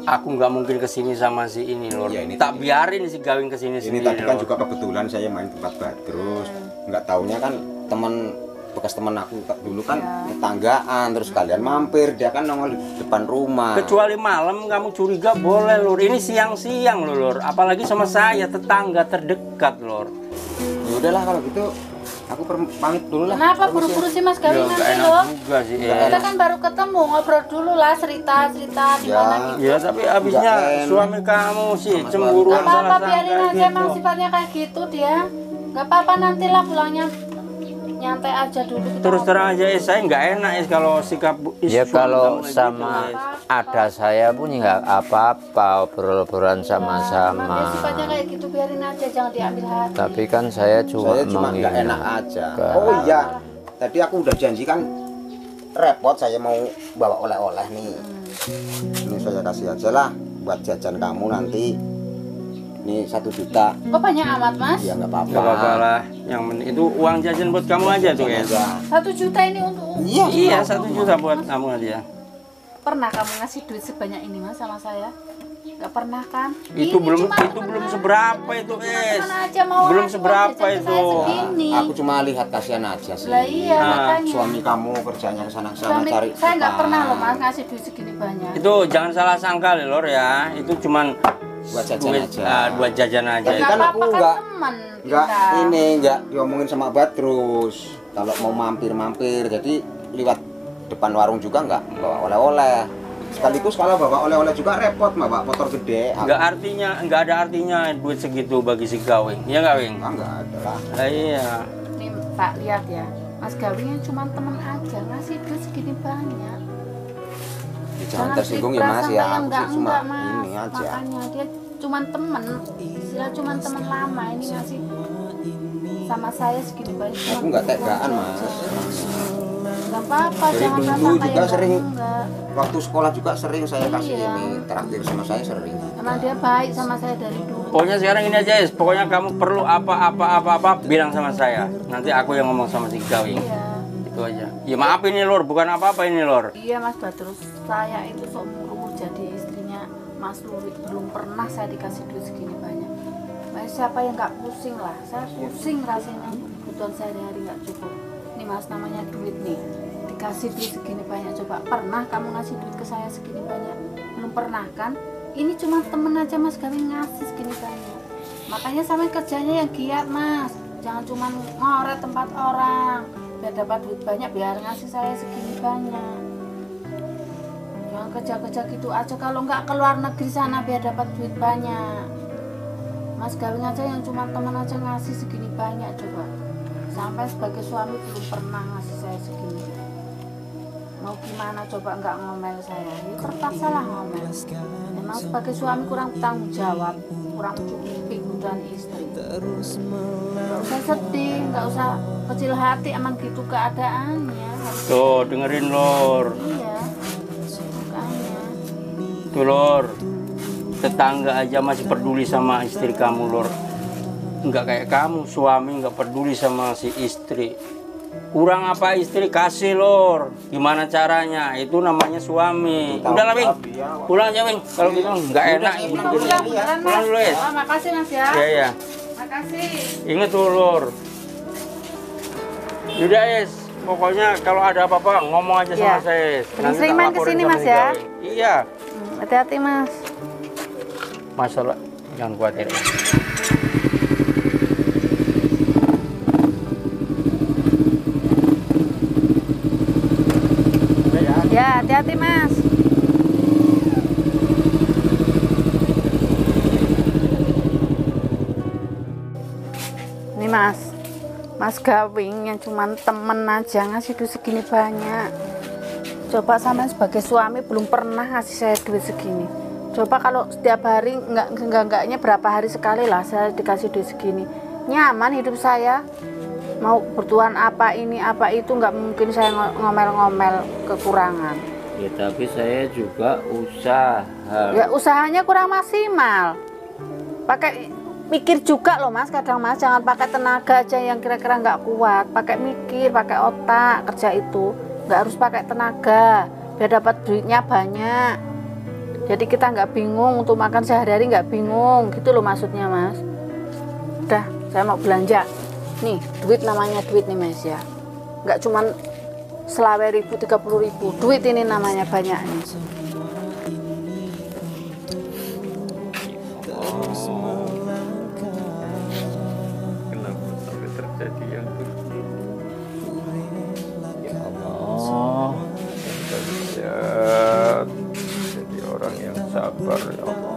aku nggak mungkin kesini sama si ini Lur. Ya, ini tak tadi. biarin si Gawing kesini ini sendiri tadi kan Lur. juga kebetulan saya main tempat Badrus. Nggak taunya kan bekas teman aku dulu kan tetanggaan, terus kalian mampir, dia kan nongol di depan rumah. Kecuali malam kamu curiga boleh Lur. Ini siang-siang loh Lur. Apalagi sama saya tetangga terdekat Lur. Ya udahlah kalau gitu aku pamit dulu lah. Kenapa buru-buru sih Mas Gawing Ya nggak nanti enak loh? juga sih. Kita kan baru ketemu, ngobrol dulu lah, cerita gimana gitu. Ya tapi abisnya Nggak enak. suami kamu sih Sama cemburuan Gak apa-apa, salah biarin sangka aja, emang gitu. sifatnya kayak gitu dia. Gak apa-apa, nantilah pulangnya nyantai aja dulu. Kita Terus terang ngobrol. aja saya nggak enak kalau sikap Ya suami kalau kamu kayak sama gitu, ada saya pun nggak apa-apa, obrol-obrolan Emang dia sama-sama. sifatnya kayak gitu, biarin aja, jangan diambil hati. Tapi kan saya Saya cuma nggak enak aja. Oh iya, tadi aku udah janji kan repot saya mau bawa oleh-oleh nih. Ini saya kasih aja lah buat jajan kamu nanti. Ini 1 juta. Kok banyak amat Mas? Ya nggak apa-apa. Gak apa-apa lah. Yang penting itu uang jajan buat kamu aja tuh ya. Ya. 1 juta ini untuk Iya. Iya 1 juta buat kamu aja. Pernah kamu ngasih duit sebanyak ini Mas sama saya? Gak pernah kan? Itu Ini belum cuma itu temenan. belum seberapa itu Teman aja mau Belum ngasih seberapa uang jajan ke itu. saya segini. Aku cuma lihat kasihan aja sih. Lah iya Nah, makanya. Suami kamu kerjanya kesana Suami cari. saya nggak uang. pernah loh Mas ngasih duit segini banyak. Itu jangan salah sangka Lor ya. Itu cuman Buat jajan duit, aja. buat jajan aja. Tapi Nggak kan apa-apa aku kan nggak- teman Enggak kita. ini enggak diomongin sama Badrus. Kalau mau mampir-mampir jadi lewat depan warung juga enggak bawa oleh-oleh. Sekaligus kalau bawa oleh-oleh juga repot bawa motor gede. Nggak ada artinya duit segitu bagi si Gawing. Iya Gawing? Enggak ada lah. Lah iya. Nih Pak lihat ya, Mas Gawing yang cuma teman aja ngasih duit segini banyak. Jangan tersinggung ya Mas ya. Aku Enggak, sih cuma Mas. ini aja. Makanya dia cuma temen, istilah cuma temen lama ini ngasih sama saya segini banyak. Aku enggak tegaan Mas. Gak apa-apa, Dari jangan dulu prasangka juga yang sering. enggak. Waktu sekolah juga sering saya kasih Iya. ini traktir sama saya sering. Emang dia baik sama saya dari dulu. Pokoknya sekarang ini aja Is. Pokoknya kamu perlu apa-apa bilang sama saya. Nanti aku yang ngomong sama si Gawing. Iya. Itu aja. Ya maaf ini Lor, bukan apa-apa ini Lor. Iya Mas Badrus, saya itu seumur jadi istrinya Mas Luri, belum pernah saya dikasih duit segini banyak. Mas siapa yang nggak pusing lah, saya pusing rasanya kebutuhan sehari-hari nggak cukup. Ini Mas namanya duit nih, dikasih duit segini banyak, coba pernah kamu ngasih duit ke saya segini banyak? Belum pernah kan? Ini cuma temen aja Mas Gawing ngasih segini banyak. Makanya sampai kerjanya yang giat Mas, jangan cuma ngoret tempat orang biar dapat duit banyak, biar ngasih saya segini banyak. Jangan kerja-kerja gitu aja, kalau nggak keluar negeri sana biar dapat duit banyak. Mas Gawing aja yang cuma teman aja ngasih segini banyak, coba. Sampai sebagai suami belum pernah ngasih saya segini. Mau gimana coba nggak ngomel saya? Ya terpaksa lah ngomel. Memang sebagai suami kurang tanggung jawab, kurang cukupi kebutuhan istri. Nggak usah sedih, nggak usah kecil hati, emang gitu keadaannya. Tuh dengerin Lor. Iya, makanya. Tuh Lor. Tetangga aja masih peduli sama istri kamu Lor. Nggak kayak kamu, suami nggak peduli sama si istri. Kurang apa istri kasih lor. Gimana caranya? Itu namanya suami. Udah lah Wing, pulang aja Wing. Kalau gitu nggak enak. Pulang dulu ya. Oh, makasih Mas ya. Iya. Makasih. Ingat tuh lor. Yaudah Es, pokoknya kalau ada apa-apa ngomong aja sama saya. Sering main kesini Mas ya. Iya. Hati-hati Mas. Masalah jangan khawatir. Ya, hati-hati Mas. Ini Mas Gawing yang cuman temen aja ngasih duit segini banyak. Coba sama sebagai suami belum pernah ngasih saya duit segini. Coba kalau setiap hari enggaknya berapa hari sekali lah saya dikasih duit segini. Nyaman hidup saya. Mau bertuan apa ini apa itu nggak mungkin saya ngomel-ngomel kekurangan. Ya tapi saya juga usaha. Ya usahanya kurang maksimal. Pakai mikir juga loh Mas, kadang Mas jangan pakai tenaga aja yang kira-kira nggak kuat. Pakai mikir, pakai otak kerja itu. Nggak harus pakai tenaga biar dapat duitnya banyak. Jadi kita nggak bingung untuk makan sehari-hari, nggak bingung gitu loh maksudnya Mas. Udah, saya mau belanja. Nih, duit namanya duit nih Mas ya. Nggak cuman selawe ribu, 30.000. Duit ini namanya banyak nih. Kenapa sampai terjadi yang begini? Ya Allah, saya jadi orang yang sabar ya Allah.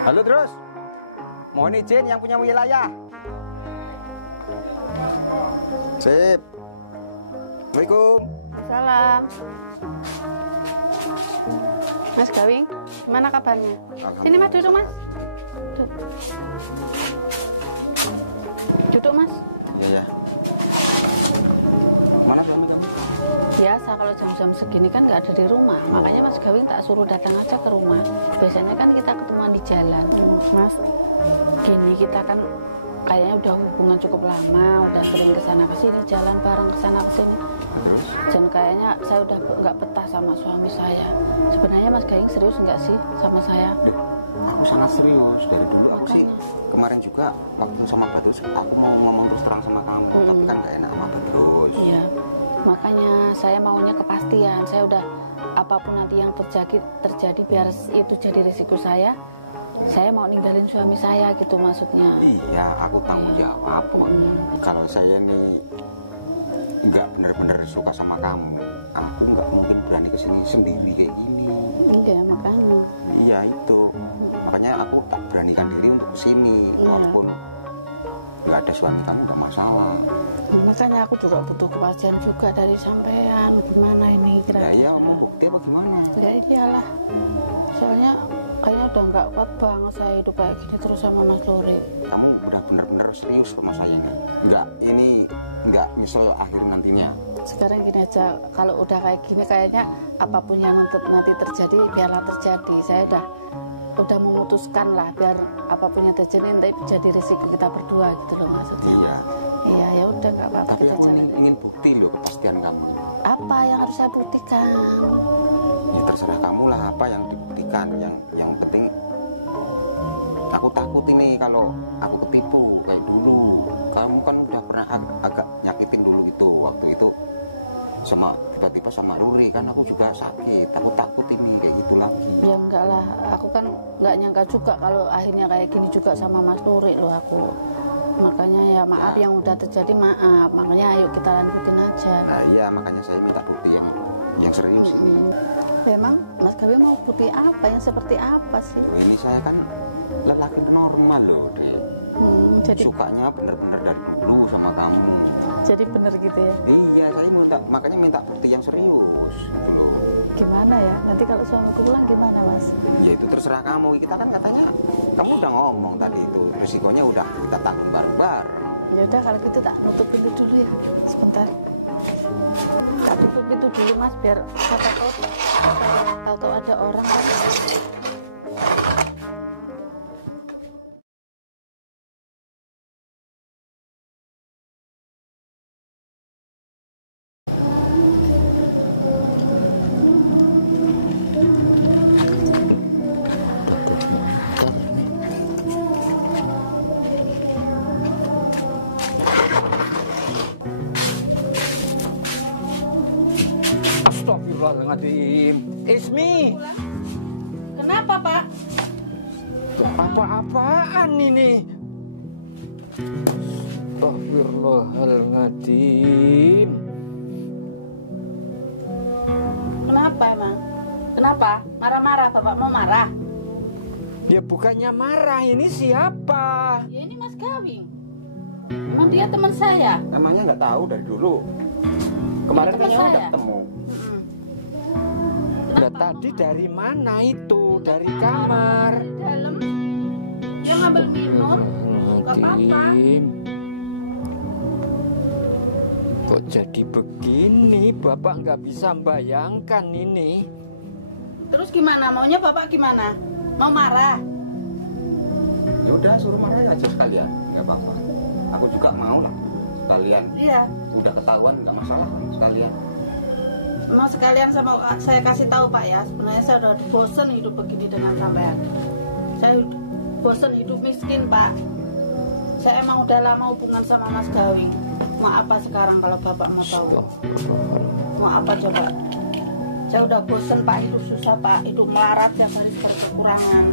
Halo terus, mohon izin yang punya wilayah. Sip. Assalamualaikum. Salam. Mas Gawing, gimana kabarnya? Sini Mas, duduk Mas. Duduk Mas. Iya ya. Mana suami kamu? Biasa kalau jam-jam segini kan nggak ada di rumah, makanya Mas Gawing tak suruh datang aja ke rumah. Biasanya kan kita ketemuan di jalan. Mas, gini kita kan kayaknya udah hubungan cukup lama, udah sering kesana kesini, jalan bareng kesana kesini. Dan kayaknya saya udah nggak betah sama suami saya. Sebenarnya Mas Gawing serius nggak sih sama saya? Aku sangat serius dari dulu. Aku sih kemarin juga waktu sama Badrus aku mau ngomong terus terang sama kamu, tapi kan gak enak sama Badrus. Iya, makanya saya maunya kepastian. Saya udah apapun nanti yang terjadi biar itu jadi risiko saya mau ninggalin suami saya gitu maksudnya. Iya, aku tanggung jawab. Kalau saya ini nggak benar-benar suka sama kamu, aku nggak mungkin berani kesini sendiri kayak gini. Iya, makanya. Iya itu, makanya aku tak beranikan diri untuk kesini, walaupun nggak ada suami kamu nggak masalah. Makanya aku juga butuh kepastian juga dari sampean, gimana ini kira-kira. Ya iya, mau bukti apa gimana? Ya iyalah, soalnya kayaknya udah nggak kuat banget saya hidup kayak gini terus sama Mas Lori. Kamu udah benar-benar serius sama saya nih? Nggak misal akhir nantinya. Sekarang gini aja, kalau udah kayak gini kayaknya apapun yang nanti terjadi biarlah terjadi. Saya udah memutuskan lah biar apapun yang terjadi nanti jadi risiko kita berdua gitu loh maksudnya. Iya. Iya ya udah nggak apa-apa Tapi kita aku jalan. ingin bukti loh kepastian kamu. Apa yang harus saya buktikan? Ya terserah kamu lah apa yang dibuktikan. Yang penting aku takut ini kalau aku ketipu kayak dulu. Kamu kan udah pernah agak nyakitin dulu gitu waktu itu sama tiba-tiba sama Ruri kan aku juga sakit. Aku takut ini kayak gitu lagi. Ya enggak lah, aku kan nggak nyangka juga kalau akhirnya kayak gini juga sama Mas Ruri loh aku. Makanya ya maaf yang udah terjadi maaf. Makanya ayo kita lanjutin aja. Nah iya makanya saya minta bukti yang serius ini. Memang Mas Gawi mau bukti apa? Yang seperti apa sih? Ini saya kan lelaki normal loh deh. Jadi sukanya bener-bener dari dulu sama kamu. Jadi bener gitu ya? Iya, saya makanya minta bukti yang serius gitu loh. gimana ya? Nanti kalau suamiku pulang gimana, Mas? Ya itu terserah kamu. Kita kan katanya kamu udah ngomong tadi itu risikonya udah kita tanggung bareng-bareng. Ya udah kalau gitu tak nutup pintu dulu ya. Sebentar. Tak tutup pintu dulu, Mas, biar siapa tahu ada orang kan. Astagfirullahaladzim. Ismi, Kenapa, Pak? apa-apaan ini? Astagfirullahaladzim. Kenapa emang? Kenapa? Marah-marah, Bapak mau marah? Ya bukannya marah, ini siapa? Ya ini Mas Gawing. Emang dia teman saya. Emangnya nggak tahu dari dulu. Kemarin Teman kan saya. udah ketemu. Nah, tadi dari mana itu? Dari kamar. Di dalam. Dia ngambil minum. Gak apa-apa. Kok jadi begini? Bapak nggak bisa bayangkan ini. Terus gimana? Maunya Bapak gimana? Mau marah? Ya udah suruh marah aja sekalian, nggak apa-apa. Aku juga mau lah sekalian. Iya. Udah ketahuan nggak masalah sekalian. Mau sekalian sama saya kasih tahu Pak ya. Sebenarnya saya udah bosen hidup begini dengan sampean. Saya bosen hidup miskin Pak. Saya emang udah lama hubungan sama Mas Gawing. Mau apa sekarang kalau Bapak mau tahu? Mau apa coba? Saya udah bosen Pak, hidup susah Pak, hidup melarat yang kali kekurangan.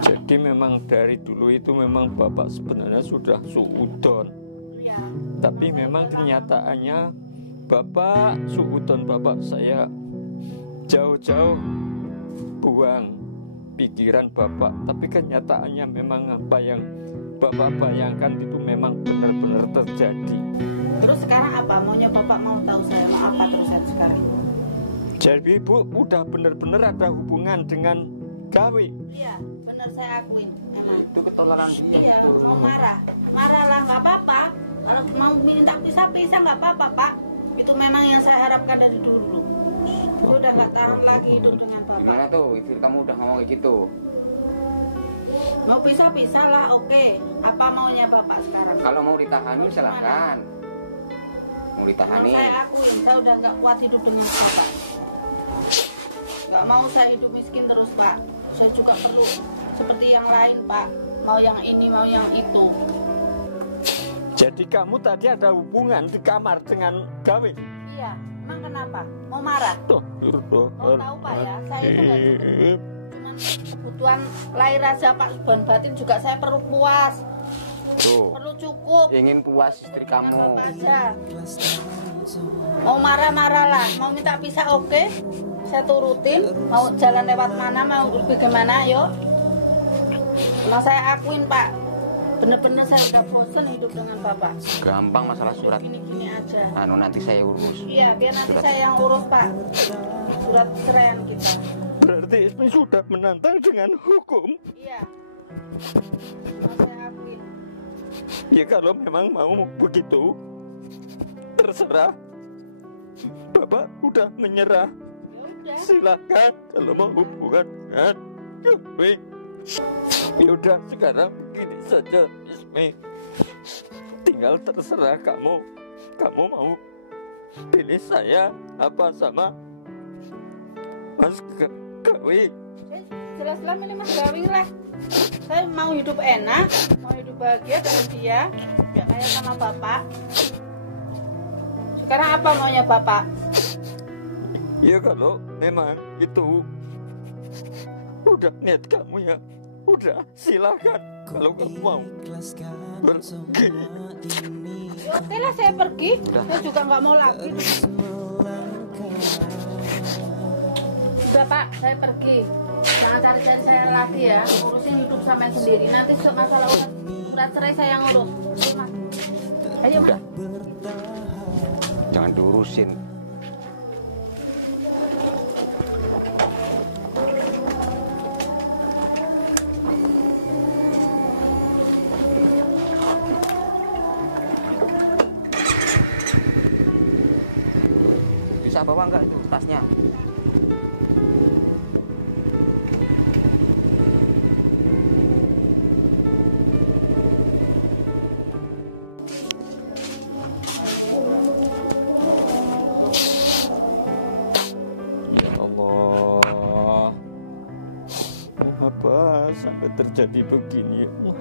Jadi memang dari dulu itu memang Bapak sebenarnya sudah suudon. Ya. Tapi memang kenyataannya Bapak suudon, Bapak saya jauh-jauh buang pikiran Bapak. Tapi kenyataannya memang apa yang Bapak bayangkan itu memang benar-benar terjadi. Terus sekarang apa? Maunya Bapak mau tahu saya mau apa terusan sekarang? Jadi Ibu udah benar-benar ada hubungan dengan Gawi. Iya, benar saya akuin. Emang. Itu ketularan dia. Iya, Itu. mau marah. Marahlah nggak apa-apa. Kalau mau minta pisah-pisah nggak apa-apa Pak. Itu memang yang saya harapkan dari dulu. Saya udah nggak tahan lagi hidup dengan Gimana Bapak. tuh? Istri kamu udah ngomong kayak gitu. Mau pisah-pisah lah, oke. Apa maunya Bapak sekarang? Kalau mau ditahani silahkan. Mau ditahani. Saya akuin, saya udah nggak kuat hidup dengan Bapak. Nggak mau saya hidup miskin terus Pak. Saya juga perlu seperti yang lain Pak. Mau yang ini, mau yang itu. Jadi kamu tadi ada hubungan di kamar dengan Gawi? Iya, emang kenapa? Mau marah? Mau tahu Pak ya, saya itu nggak cukup. Cuman kebutuhan lahir aja Pak, beban batin juga saya perlu puas. Tuh. Perlu cukup. Ingin puas istri kamu. Apa aja. Mau marah-marah lah, mau minta pisah oke. Saya turutin, mau jalan lewat mana, mau bagaimana, yuk. Emang saya akuin Pak, bener-bener saya udah bosen hidup dengan Bapak. Gampang masalah surat. Gini-gini aja. Anu nanti saya urus. Iya, biar nanti saya yang urus Pak. Surat ceraian kita. Berarti Ismi sudah menantang dengan hukum. Iya. Emang saya akuin. Ya kalau memang mau begitu, terserah. Bapak udah menyerah. Ya udah. Silakan kalau mau hubungan dengan Gawi. Ya udah sekarang begini saja Ismi. Tinggal terserah kamu. Kamu mau pilih saya apa sama Mas Gawi? Jelas-jelas ini Mas Gawing lah. Saya mau hidup enak, mau hidup bahagia dengan dia, gak kayak sama Bapak. Sekarang apa maunya Bapak? Ya kalau memang itu udah niat kamu ya, udah silakan. Kalau kamu mau pergi, Ya oke lah saya pergi. Saya juga nggak mau lagi. Udah Pak, saya pergi. Jangan cari-cari saya lagi ya. Urusin hidup sama sendiri. Nanti masalah urat cerai saya yang urus. Ayo Mas. Ayo Mas. Jangan diurusin. bawa enggak itu tasnya? Ya Allah, kenapa sampai terjadi begini ya Allah?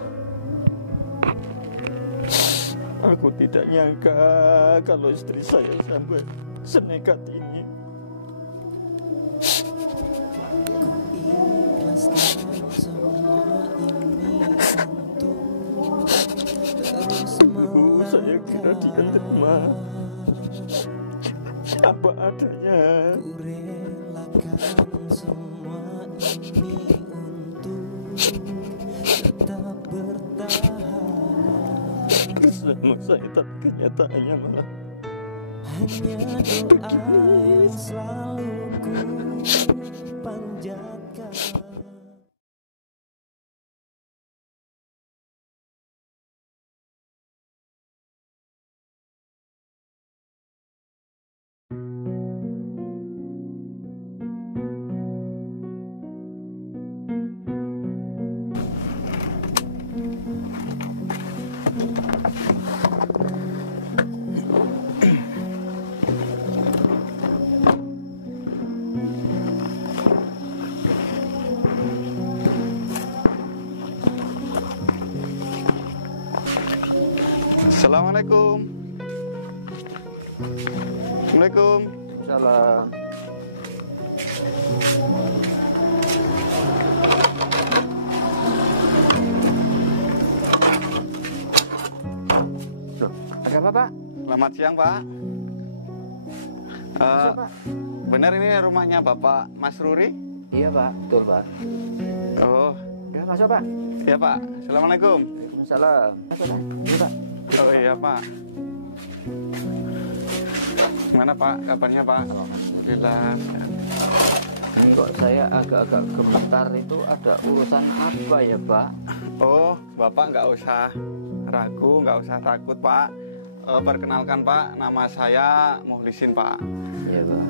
Aku tidak nyangka kalau istri saya sampai senekat ini. Dulu saya kira dia terima apa adanya. Kurelakan semua ini untuk tetap bertahan Bersama saya, tapi kenyataannya malah hanya doa yang selalu ku panjatkan. Assalamualaikum. Assalamualaikum. Salam. Ada apa, Pak? Selamat siang, Pak. Benar ini rumahnya Bapak Mas Ruri? Iya Pak, betul Pak. Oh, Ya masuk Pak. iya Pak. Assalamualaikum. Waalaikumsalam. Masuk Pak. Ini Pak. Oh iya Pak. Gimana Pak? Kabarnya Pak? Alhamdulillah. Ini kok saya agak-agak gemetar, itu ada urusan apa ya Pak? Oh, Bapak nggak usah ragu, nggak usah takut Pak. Perkenalkan Pak, nama saya Muhlisin Pak. Iya Pak.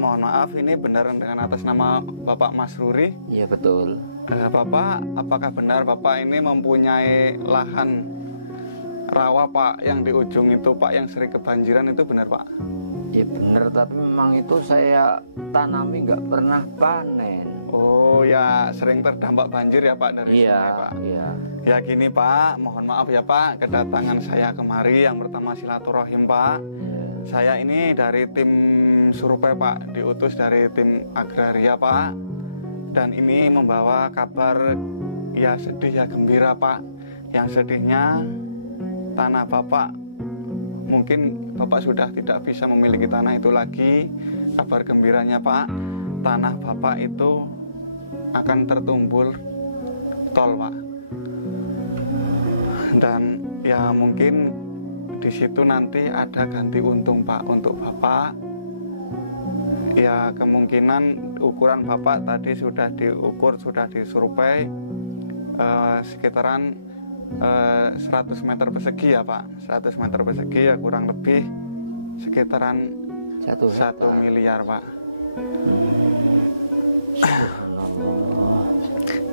Mohon maaf, ini beneran dengan atas nama Bapak Mas Ruri? Iya betul. Bapak, apakah benar Bapak ini mempunyai lahan rawa Pak yang di ujung itu Pak yang sering kebanjiran, itu benar Pak? Ya benar, tapi memang itu saya tanami nggak pernah panen. Oh ya, sering terdampak banjir ya Pak dari Iya, sungai Pak? iya. Ya gini Pak, mohon maaf ya Pak, kedatangan saya kemari yang pertama silaturahim Pak. Saya ini dari tim survei Pak, diutus dari tim agraria Pak. Dan ini membawa kabar ya sedih ya gembira Pak. Yang sedihnya tanah Bapak, mungkin Bapak sudah tidak bisa memiliki tanah itu lagi. Kabar gembiranya Pak, tanah Bapak itu akan tertumbul tol Pak. Dan ya mungkin di situ nanti ada ganti untung Pak untuk Bapak. Ya kemungkinan ukuran Bapak tadi sudah diukur, sudah disurvei sekitaran 100 meter persegi ya Pak. 100 meter persegi ya kurang lebih sekitaran 1 miliar Pak.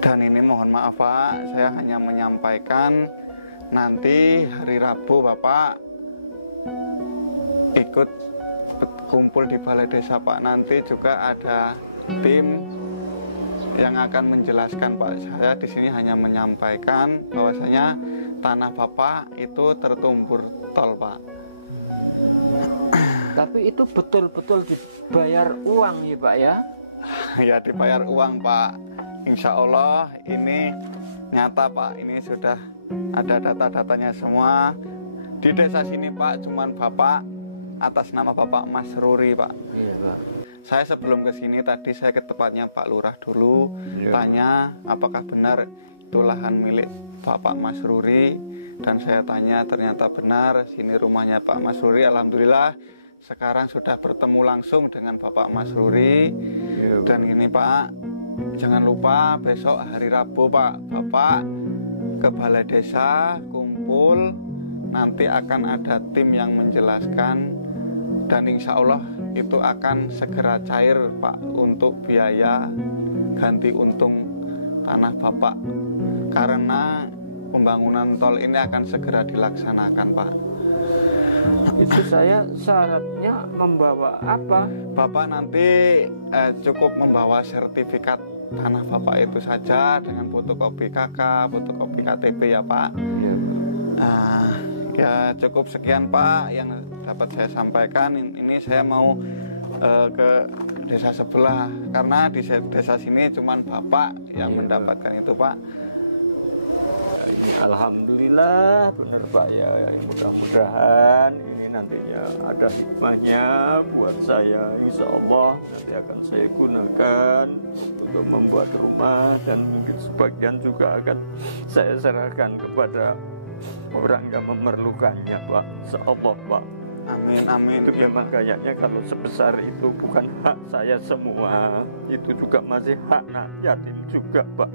Dan ini mohon maaf Pak, saya hanya menyampaikan nanti hari Rabu Bapak ikut kumpul di balai desa Pak. Nanti juga ada tim yang akan menjelaskan Pak. Saya di sini hanya menyampaikan bahwasanya tanah Bapak itu tertumbur tol Pak. Tapi itu betul-betul dibayar uang ya Pak ya? Ya dibayar uang Pak. Insya Allah ini nyata Pak. Ini sudah ada data-datanya semua. Di desa sini Pak, cuman Bapak atas nama Bapak Mas Ruri Pak. Iya Pak. Saya sebelum ke sini tadi saya ke tempatnya Pak Lurah dulu, tanya apakah benar itu lahan milik Bapak Mas Ruri, dan saya tanya ternyata benar sini rumahnya Pak Mas Ruri. Alhamdulillah sekarang sudah bertemu langsung dengan Bapak Mas Ruri. Dan ini Pak, jangan lupa besok hari Rabu Pak, Bapak ke balai desa kumpul, nanti akan ada tim yang menjelaskan. Dan insya Allah itu akan segera cair Pak untuk biaya ganti untung tanah Bapak, karena pembangunan tol ini akan segera dilaksanakan Pak. Itu saya syaratnya membawa apa? Bapak nanti cukup membawa sertifikat tanah Bapak itu saja dengan fotokopi KK, fotokopi KTP ya Pak. Ya. Nah, ya cukup sekian Pak yang dapat saya sampaikan. Ini saya mau ke desa sebelah, karena di desa sini cuman Bapak yang mendapatkan itu Pak. Ini alhamdulillah benar Pak ya. Mudah-mudahan ini nantinya ada hikmahnya buat saya. Insya Allah nanti akan saya gunakan untuk membuat rumah, dan mungkin sebagian juga akan saya serahkan kepada orang yang memerlukannya Pak. Insya Allah Pak. Amin, amin. Itu memang kayaknya kalau sebesar itu bukan hak saya semua, itu juga masih hak anak yatim juga Pak.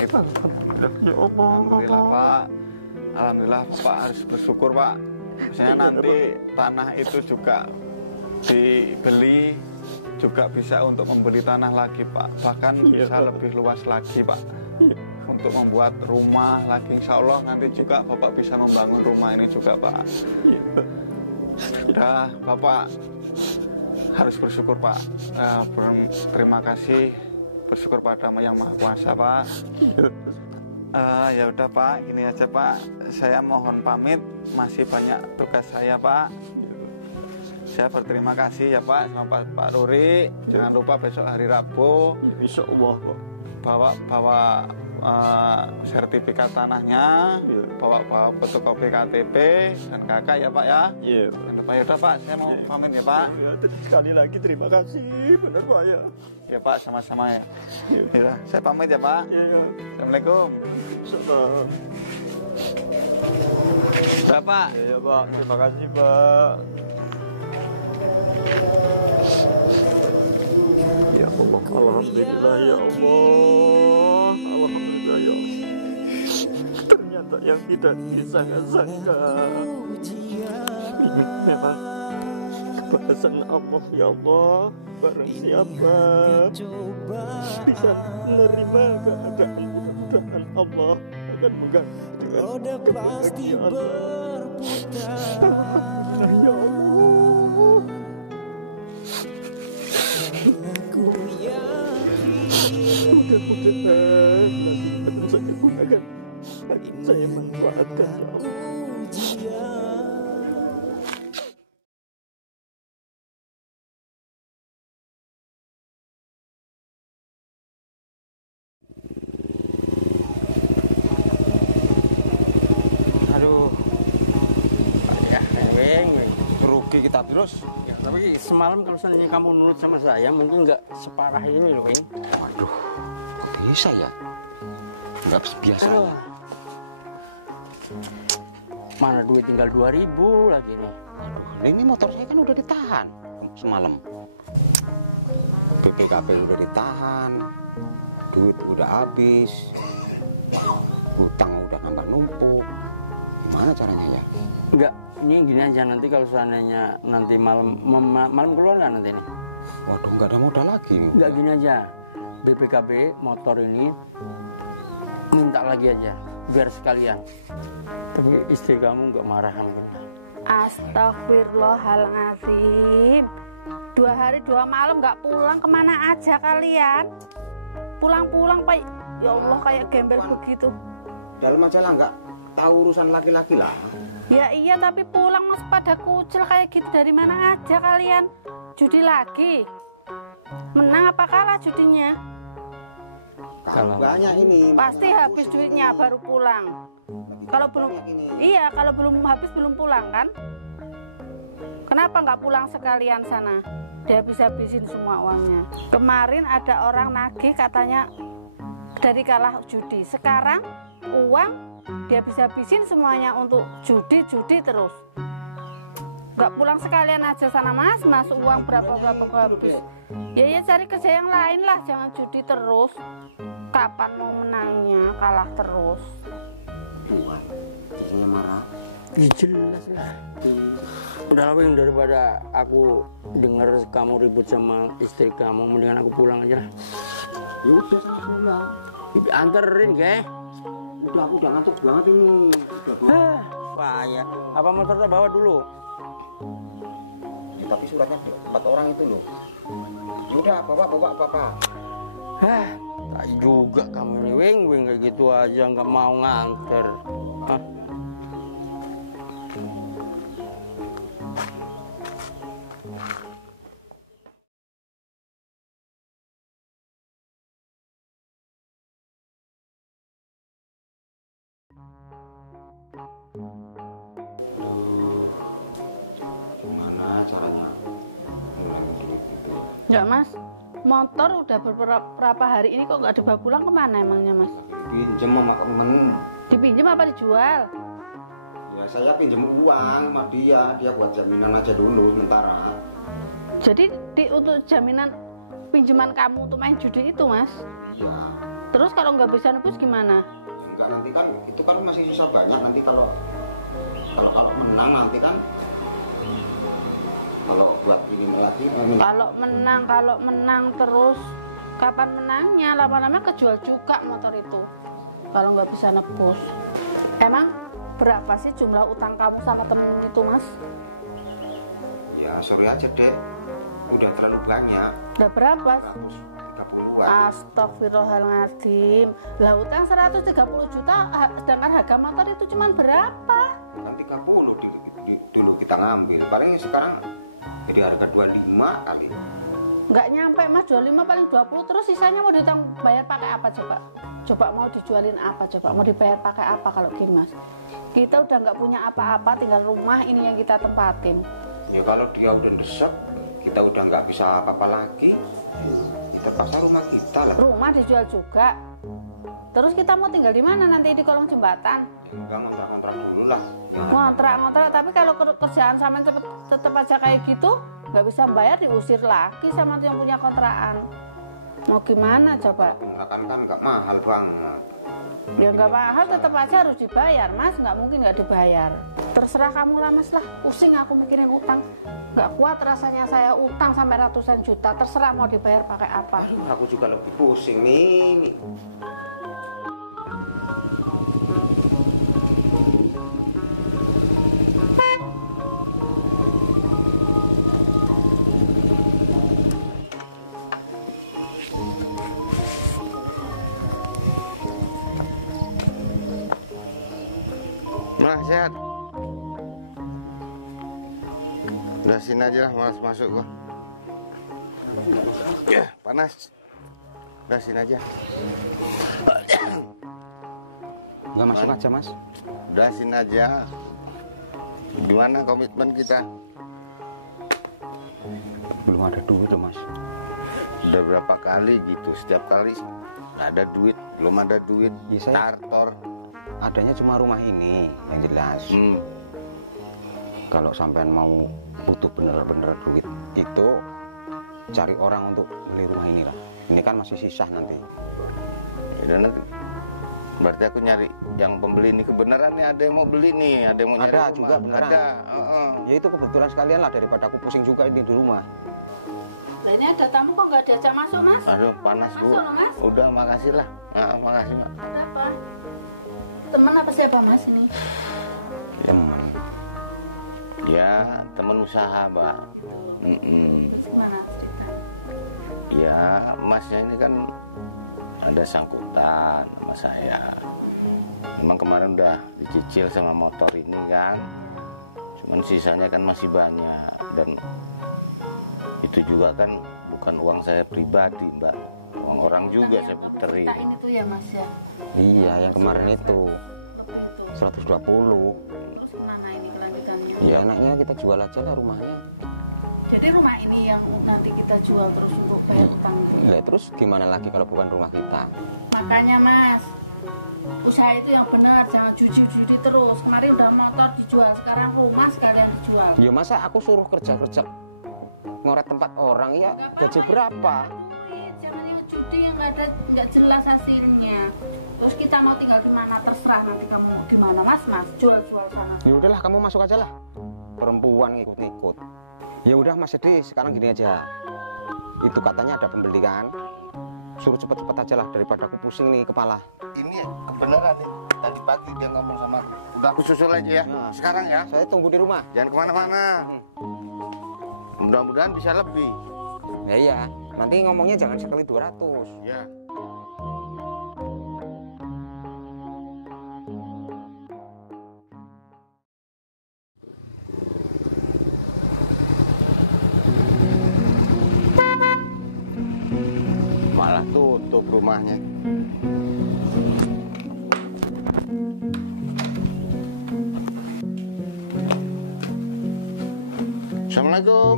Itu Alhamdulillah ya Allah. Alhamdulillah Pak. Alhamdulillah Bapak harus bersyukur Pak. Saya nanti tanah itu juga dibeli, juga bisa untuk membeli tanah lagi Pak. Bahkan bisa lebih luas lagi Pak. Untuk membuat rumah lagi, insya Allah nanti juga Bapak bisa membangun rumah ini juga Pak. Ya Bapak harus bersyukur Pak. Terima kasih, bersyukur pada Yang Maha Kuasa Pak. Ya udah Pak, gini aja Pak. Saya mohon pamit, masih banyak tugas saya Pak. Saya berterima kasih ya Pak sama Pak Ruri. Jangan lupa besok hari Rabu, Insya Allah Pak. bawa sertifikat tanahnya, bawa fotokopi KTP dan KK ya Pak ya. Iya. Jangan lupa ya udah Pak, saya mau pamit ya Pak. Sekali lagi terima kasih, benar Pak ya. Ya Pak, sama-sama ya. Ya, saya pamit ya Pak. Iya. Assalamualaikum. Salam. Bapak. Ya Pak, terima kasih Pak. Ya Allah, alhamdulillah ya Allah, alhamdulillah ya Allah. Ternyata yang tidak disangka-sangka ini memang kebahasan Allah ya Allah. Barang siapa bisa menerima keadaan Allah akan mengganti roda pasti berputar. Ya Allah. Aku yakin Mudah-mudahan nanti akan saya gunakan, akan saya manfaatkan ya Allah. ujian. Aduh. Ya, weng. Rugi kita terus. Ya, tapi semalam kalau seandainya kamu nurut sama saya, mungkin nggak separah ini loh, Weng. Waduh, kok bisa ya? Nggak biasa Aduh. ya. Mana duit tinggal 2.000 lagi nih. Aduh, ini motor saya kan udah ditahan semalam. BPKB udah ditahan, duit udah habis, hutang udah nambah numpuk. Gimana caranya ya? Enggak, ini gini aja, nanti kalau seandainya nanti malam keluar nggak nanti nih? Waduh, nggak ada modal lagi nih. Enggak, gini aja, BPKB motor ini minta lagi aja, biar sekalian. Tapi istri kamu nggak marah kan? Astagfirullahaladzim. 2 hari 2 malam nggak pulang, kemana aja kalian? Pulang-pulang Pak, ya Allah kayak gembel begitu. Dalam aja lah, nggak tahu urusan laki-laki lah. Ya iya, tapi pulang mas pada kucil kayak gitu, dari mana aja kalian? Judi lagi? Menang apa kalah judinya? Kalau banyak ini. Pasti habis duitnya baru pulang. Kalau belum, iya kalau belum habis belum pulang kan? Kenapa nggak pulang sekalian sana? Dia habis-habisin semua uangnya. Kemarin ada orang nagih katanya dari kalah judi. Sekarang uang dia habis-habisin semuanya untuk judi terus. Nggak pulang sekalian aja sana mas, masuk uang berapa habis. Ya cari kerja yang lain lah, jangan judi terus. Kapan mau menangnya, kalah terus. Saya marah. Jelas lah. Udah lah Wing, daripada aku dengar kamu ribut sama istri kamu, mendingan aku pulang aja lah. Ya udah sana pulang. Anterin ke? Udah aku udah ngantuk banget ini. Payah. Apa motornya bawa dulu? Ya, tapi suratnya 4 orang itu loh. Ya udah bawa apa. Tak juga kamu nih Wing kayak gitu aja nggak mau nganter. Hah? Gimana caranya? Ngulangin duit itu. Enggak mas, motor udah beberapa hari ini kok nggak dibawa pulang, kemana emangnya mas? Pinjem sama temen. Dipinjam apa dijual? Ya saya pinjem uang sama dia buat jaminan aja dulu sementara. Jadi untuk jaminan pinjaman kamu untuk main judi itu mas? Iya. Terus kalau nggak bisa nebus gimana? Enggak, nanti kan itu kan masih sisa banyak, nanti kalau menang nanti kan kalau buat ingin lagi Kalau menang terus kapan menangnya? Lama-lama kejual juga motor itu kalau nggak bisa nebus. Emang berapa sih jumlah utang kamu sama temen itu mas? ya sorry aja dek, udah terlalu banyak. Udah berapa? 30-an. Astagfirullahaladzim. Lah utang 130 juta sedangkan harga motor itu cuma berapa? Kan 30 dulu kita ngambil, paling sekarang jadi harga 25 kali. Nggak nyampe mas, 25 paling 20, terus sisanya mau ditang bayar pakai apa coba? Coba mau dijualin apa coba? Mau dibayar pakai apa kalau gini mas? Kita udah nggak punya apa-apa, tinggal rumah ini yang kita tempatin. Ya kalau dia udah desek, kita udah nggak bisa apa-apa lagi, kita pasang rumah kita lah. Rumah dijual juga. Terus kita mau tinggal di mana nanti, di kolong jembatan? Ya, enggak, ngontrak dulu lah. Ngontrak, tapi kalau kerjaan sama tetap aja kayak gitu, nggak bisa bayar, diusir lagi sama yang punya kontrakan. Mau gimana coba? Kontrakan kan nggak mahal banget. Ya nggak mahal, tetap aja harus dibayar mas, nggak mungkin nggak dibayar. Terserah kamu lah mas lah, pusing aku mikirin utang. Nggak kuat rasanya saya utang sampai ratusan juta, terserah mau dibayar pakai apa. Aduh, aku juga lebih pusing nih. Nah, sehat. Udah sini aja lah, malas masuk gua. Ya, panas. Udah sini aja. Nggak masuk aja mas. Udah sini aja. Gimana komitmen kita? Belum ada duit loh mas. Udah berapa kali gitu, setiap kali ada duit, belum ada duit, Bisa. startor. Adanya cuma rumah ini yang jelas. Kalau sampean mau butuh bener-bener duit itu cari orang untuk beli rumah ini lah. Ini kan masih sisa nanti. Ya, nanti berarti aku nyari yang pembeli ini kebenaran nih, ada yang mau beli nih, ada yang mau nyari Ada rumah. juga beneran. Ada. Ya itu kebetulan sekalian lah, daripada aku pusing juga ini di rumah. Nah, ini ada tamu kok nggak diajak masuk mas? Aduh, panas bu. Masuk loh mas. Udah, makasih lah. Nah, makasih mak. Ada apa? Temen apa siapa mas ini? Temen. Ya, teman usaha, Mbak. Gimana cerita? Ya, masnya ini kan ada sangkutan sama saya. Memang kemarin udah dicicil sama motor ini kan. Cuman sisanya kan masih banyak. Dan itu juga kan bukan uang saya pribadi, Mbak. Uang orang juga saya puterin. Kita ini tuh ya mas ya? Iya, yang kemarin itu Berapa itu? 120. Terus gimana ini kelanjutannya? Ya enaknya kita jual aja lah rumahnya. Jadi rumah ini yang nanti kita jual terus untuk bayar utang. Lah terus gimana lagi kalau bukan rumah kita? Makanya mas, usaha itu yang benar, jangan judi terus. Kemarin udah motor dijual, sekarang rumah sekalian dijual. Ya masa aku suruh kerja ngoret tempat orang ya, gaji berapa? Duit, jangan yang judi yang nggak jelas hasilnya. Terus kita mau tinggal di mana terserah, nanti kamu mau gimana mas jual sana. Ya udahlah, kamu masuk aja lah. Perempuan ngikut-ngikut. Ya udah Mas Edi, sekarang gini aja. Itu katanya ada pembeli kan. Suruh cepet-cepet aja lah daripada aku pusing nih kepala. Ini kebenaran nih. Tadi pagi dia ngomong sama aku. Udah aku susul aja ya. Nah, sekarang ya. saya tunggu di rumah. Jangan kemana-mana. Mudah-mudahan bisa lebih. Ya iya, nanti ngomongnya jangan sekali 200. Ya. Malah tutup rumahnya. Assalamualaikum.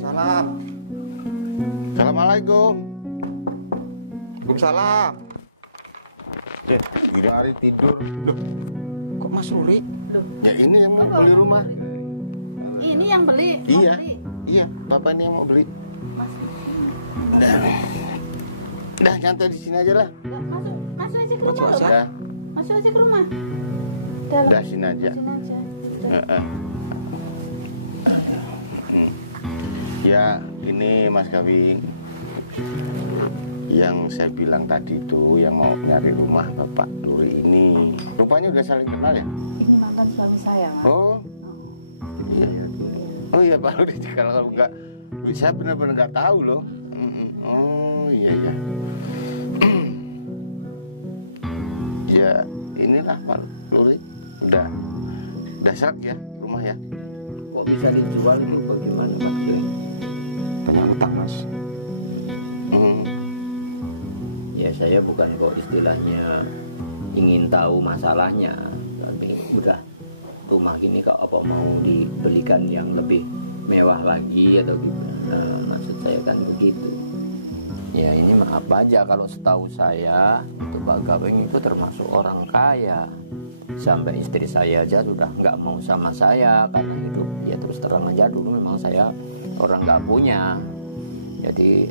Salam. Assalamualaikum. Waalaikumsalam. Gila hari tidur. Loh, Kok Mas Ruri? ya ini yang mau beli rumah. Ini yang beli. Mau Iya, beli. iya, bapak ini yang mau beli. Udah nyantai di sini aja lah. Udah, masuk aja ke Masuk rumah. aja. Loh. Ya, Masuk aja ke rumah. udah sini aja. Sini aja. Heeh. Ya, ini Mas Gawing. Yang saya bilang tadi itu yang mau nyari rumah Bapak Luri ini. Rupanya udah saling kenal ya? Ini mantan suami saya mas. Oh, iya. Oh iya Pak Luri, kalau enggak, saya benar-benar nggak tahu loh. Oh iya iya. Ya inilah Pak Luri, udah serak ya rumah ya. Kok bisa dijual itu bagaimana Pak Joy? Tenang tak Mas. Ya saya bukan kok istilahnya ingin tahu masalahnya, tapi udah rumah gini kok apa mau dibelikan yang lebih mewah lagi atau gimana? Maksud saya kan begitu. Ya ini maaf aja kalau setahu saya itu Pak Gawing itu termasuk orang kaya. Sampai istri saya aja sudah nggak mau sama saya karena hidup ya terus terang aja dulu memang saya orang nggak punya. Jadi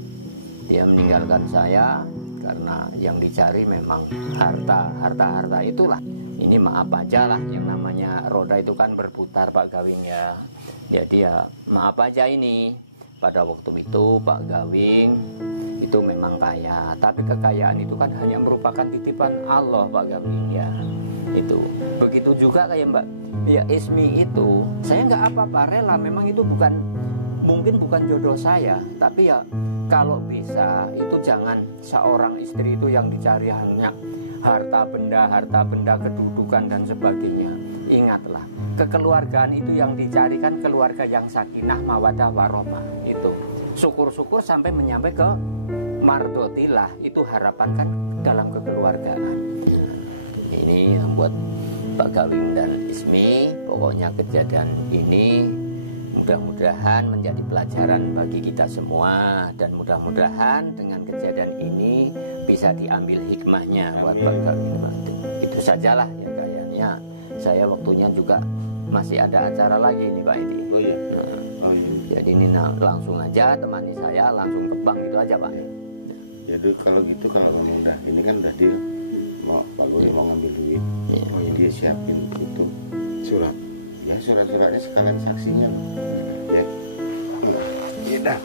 dia meninggalkan saya karena yang dicari memang harta itulah. Ini maaf aja lah, yang namanya roda itu kan berputar Pak Gawing ya. Jadi ya maaf aja ini. Pada waktu itu Pak Gawing itu memang kaya, tapi kekayaan itu kan hanya merupakan titipan Allah Pak Gawing ya. Itu begitu juga kayak Mbak ya Ismi itu, saya nggak apa-apa rela, memang itu mungkin bukan jodoh saya, tapi ya kalau bisa itu jangan seorang istri itu yang dicari hanya harta benda, kedudukan dan sebagainya. Ingatlah, kekeluargaan itu yang dicari kan keluarga yang sakinah, mawadah, warahmah. Itu syukur-syukur sampai menyampai ke mardotilah, itu harapan kan dalam kekeluargaan. Ini yang buat Pak Gawing dan Ismi, pokoknya kejadian ini mudah-mudahan menjadi pelajaran bagi kita semua, dan mudah-mudahan dengan kejadian ini bisa diambil hikmahnya buat Pak Gawing. Itu sajalah ya kayaknya. Saya waktunya juga masih ada acara lagi nih Pak Edi. Oh iya. Jadi ini langsung aja temani saya langsung ke bank itu aja Pak. Jadi kalau gitu kalau udah ini kan udah dia mau Pak Luri mau ngambil duit, dia siapin itu surat. Ya surat-suratnya sekalian saksinya. Ya. Iya dah.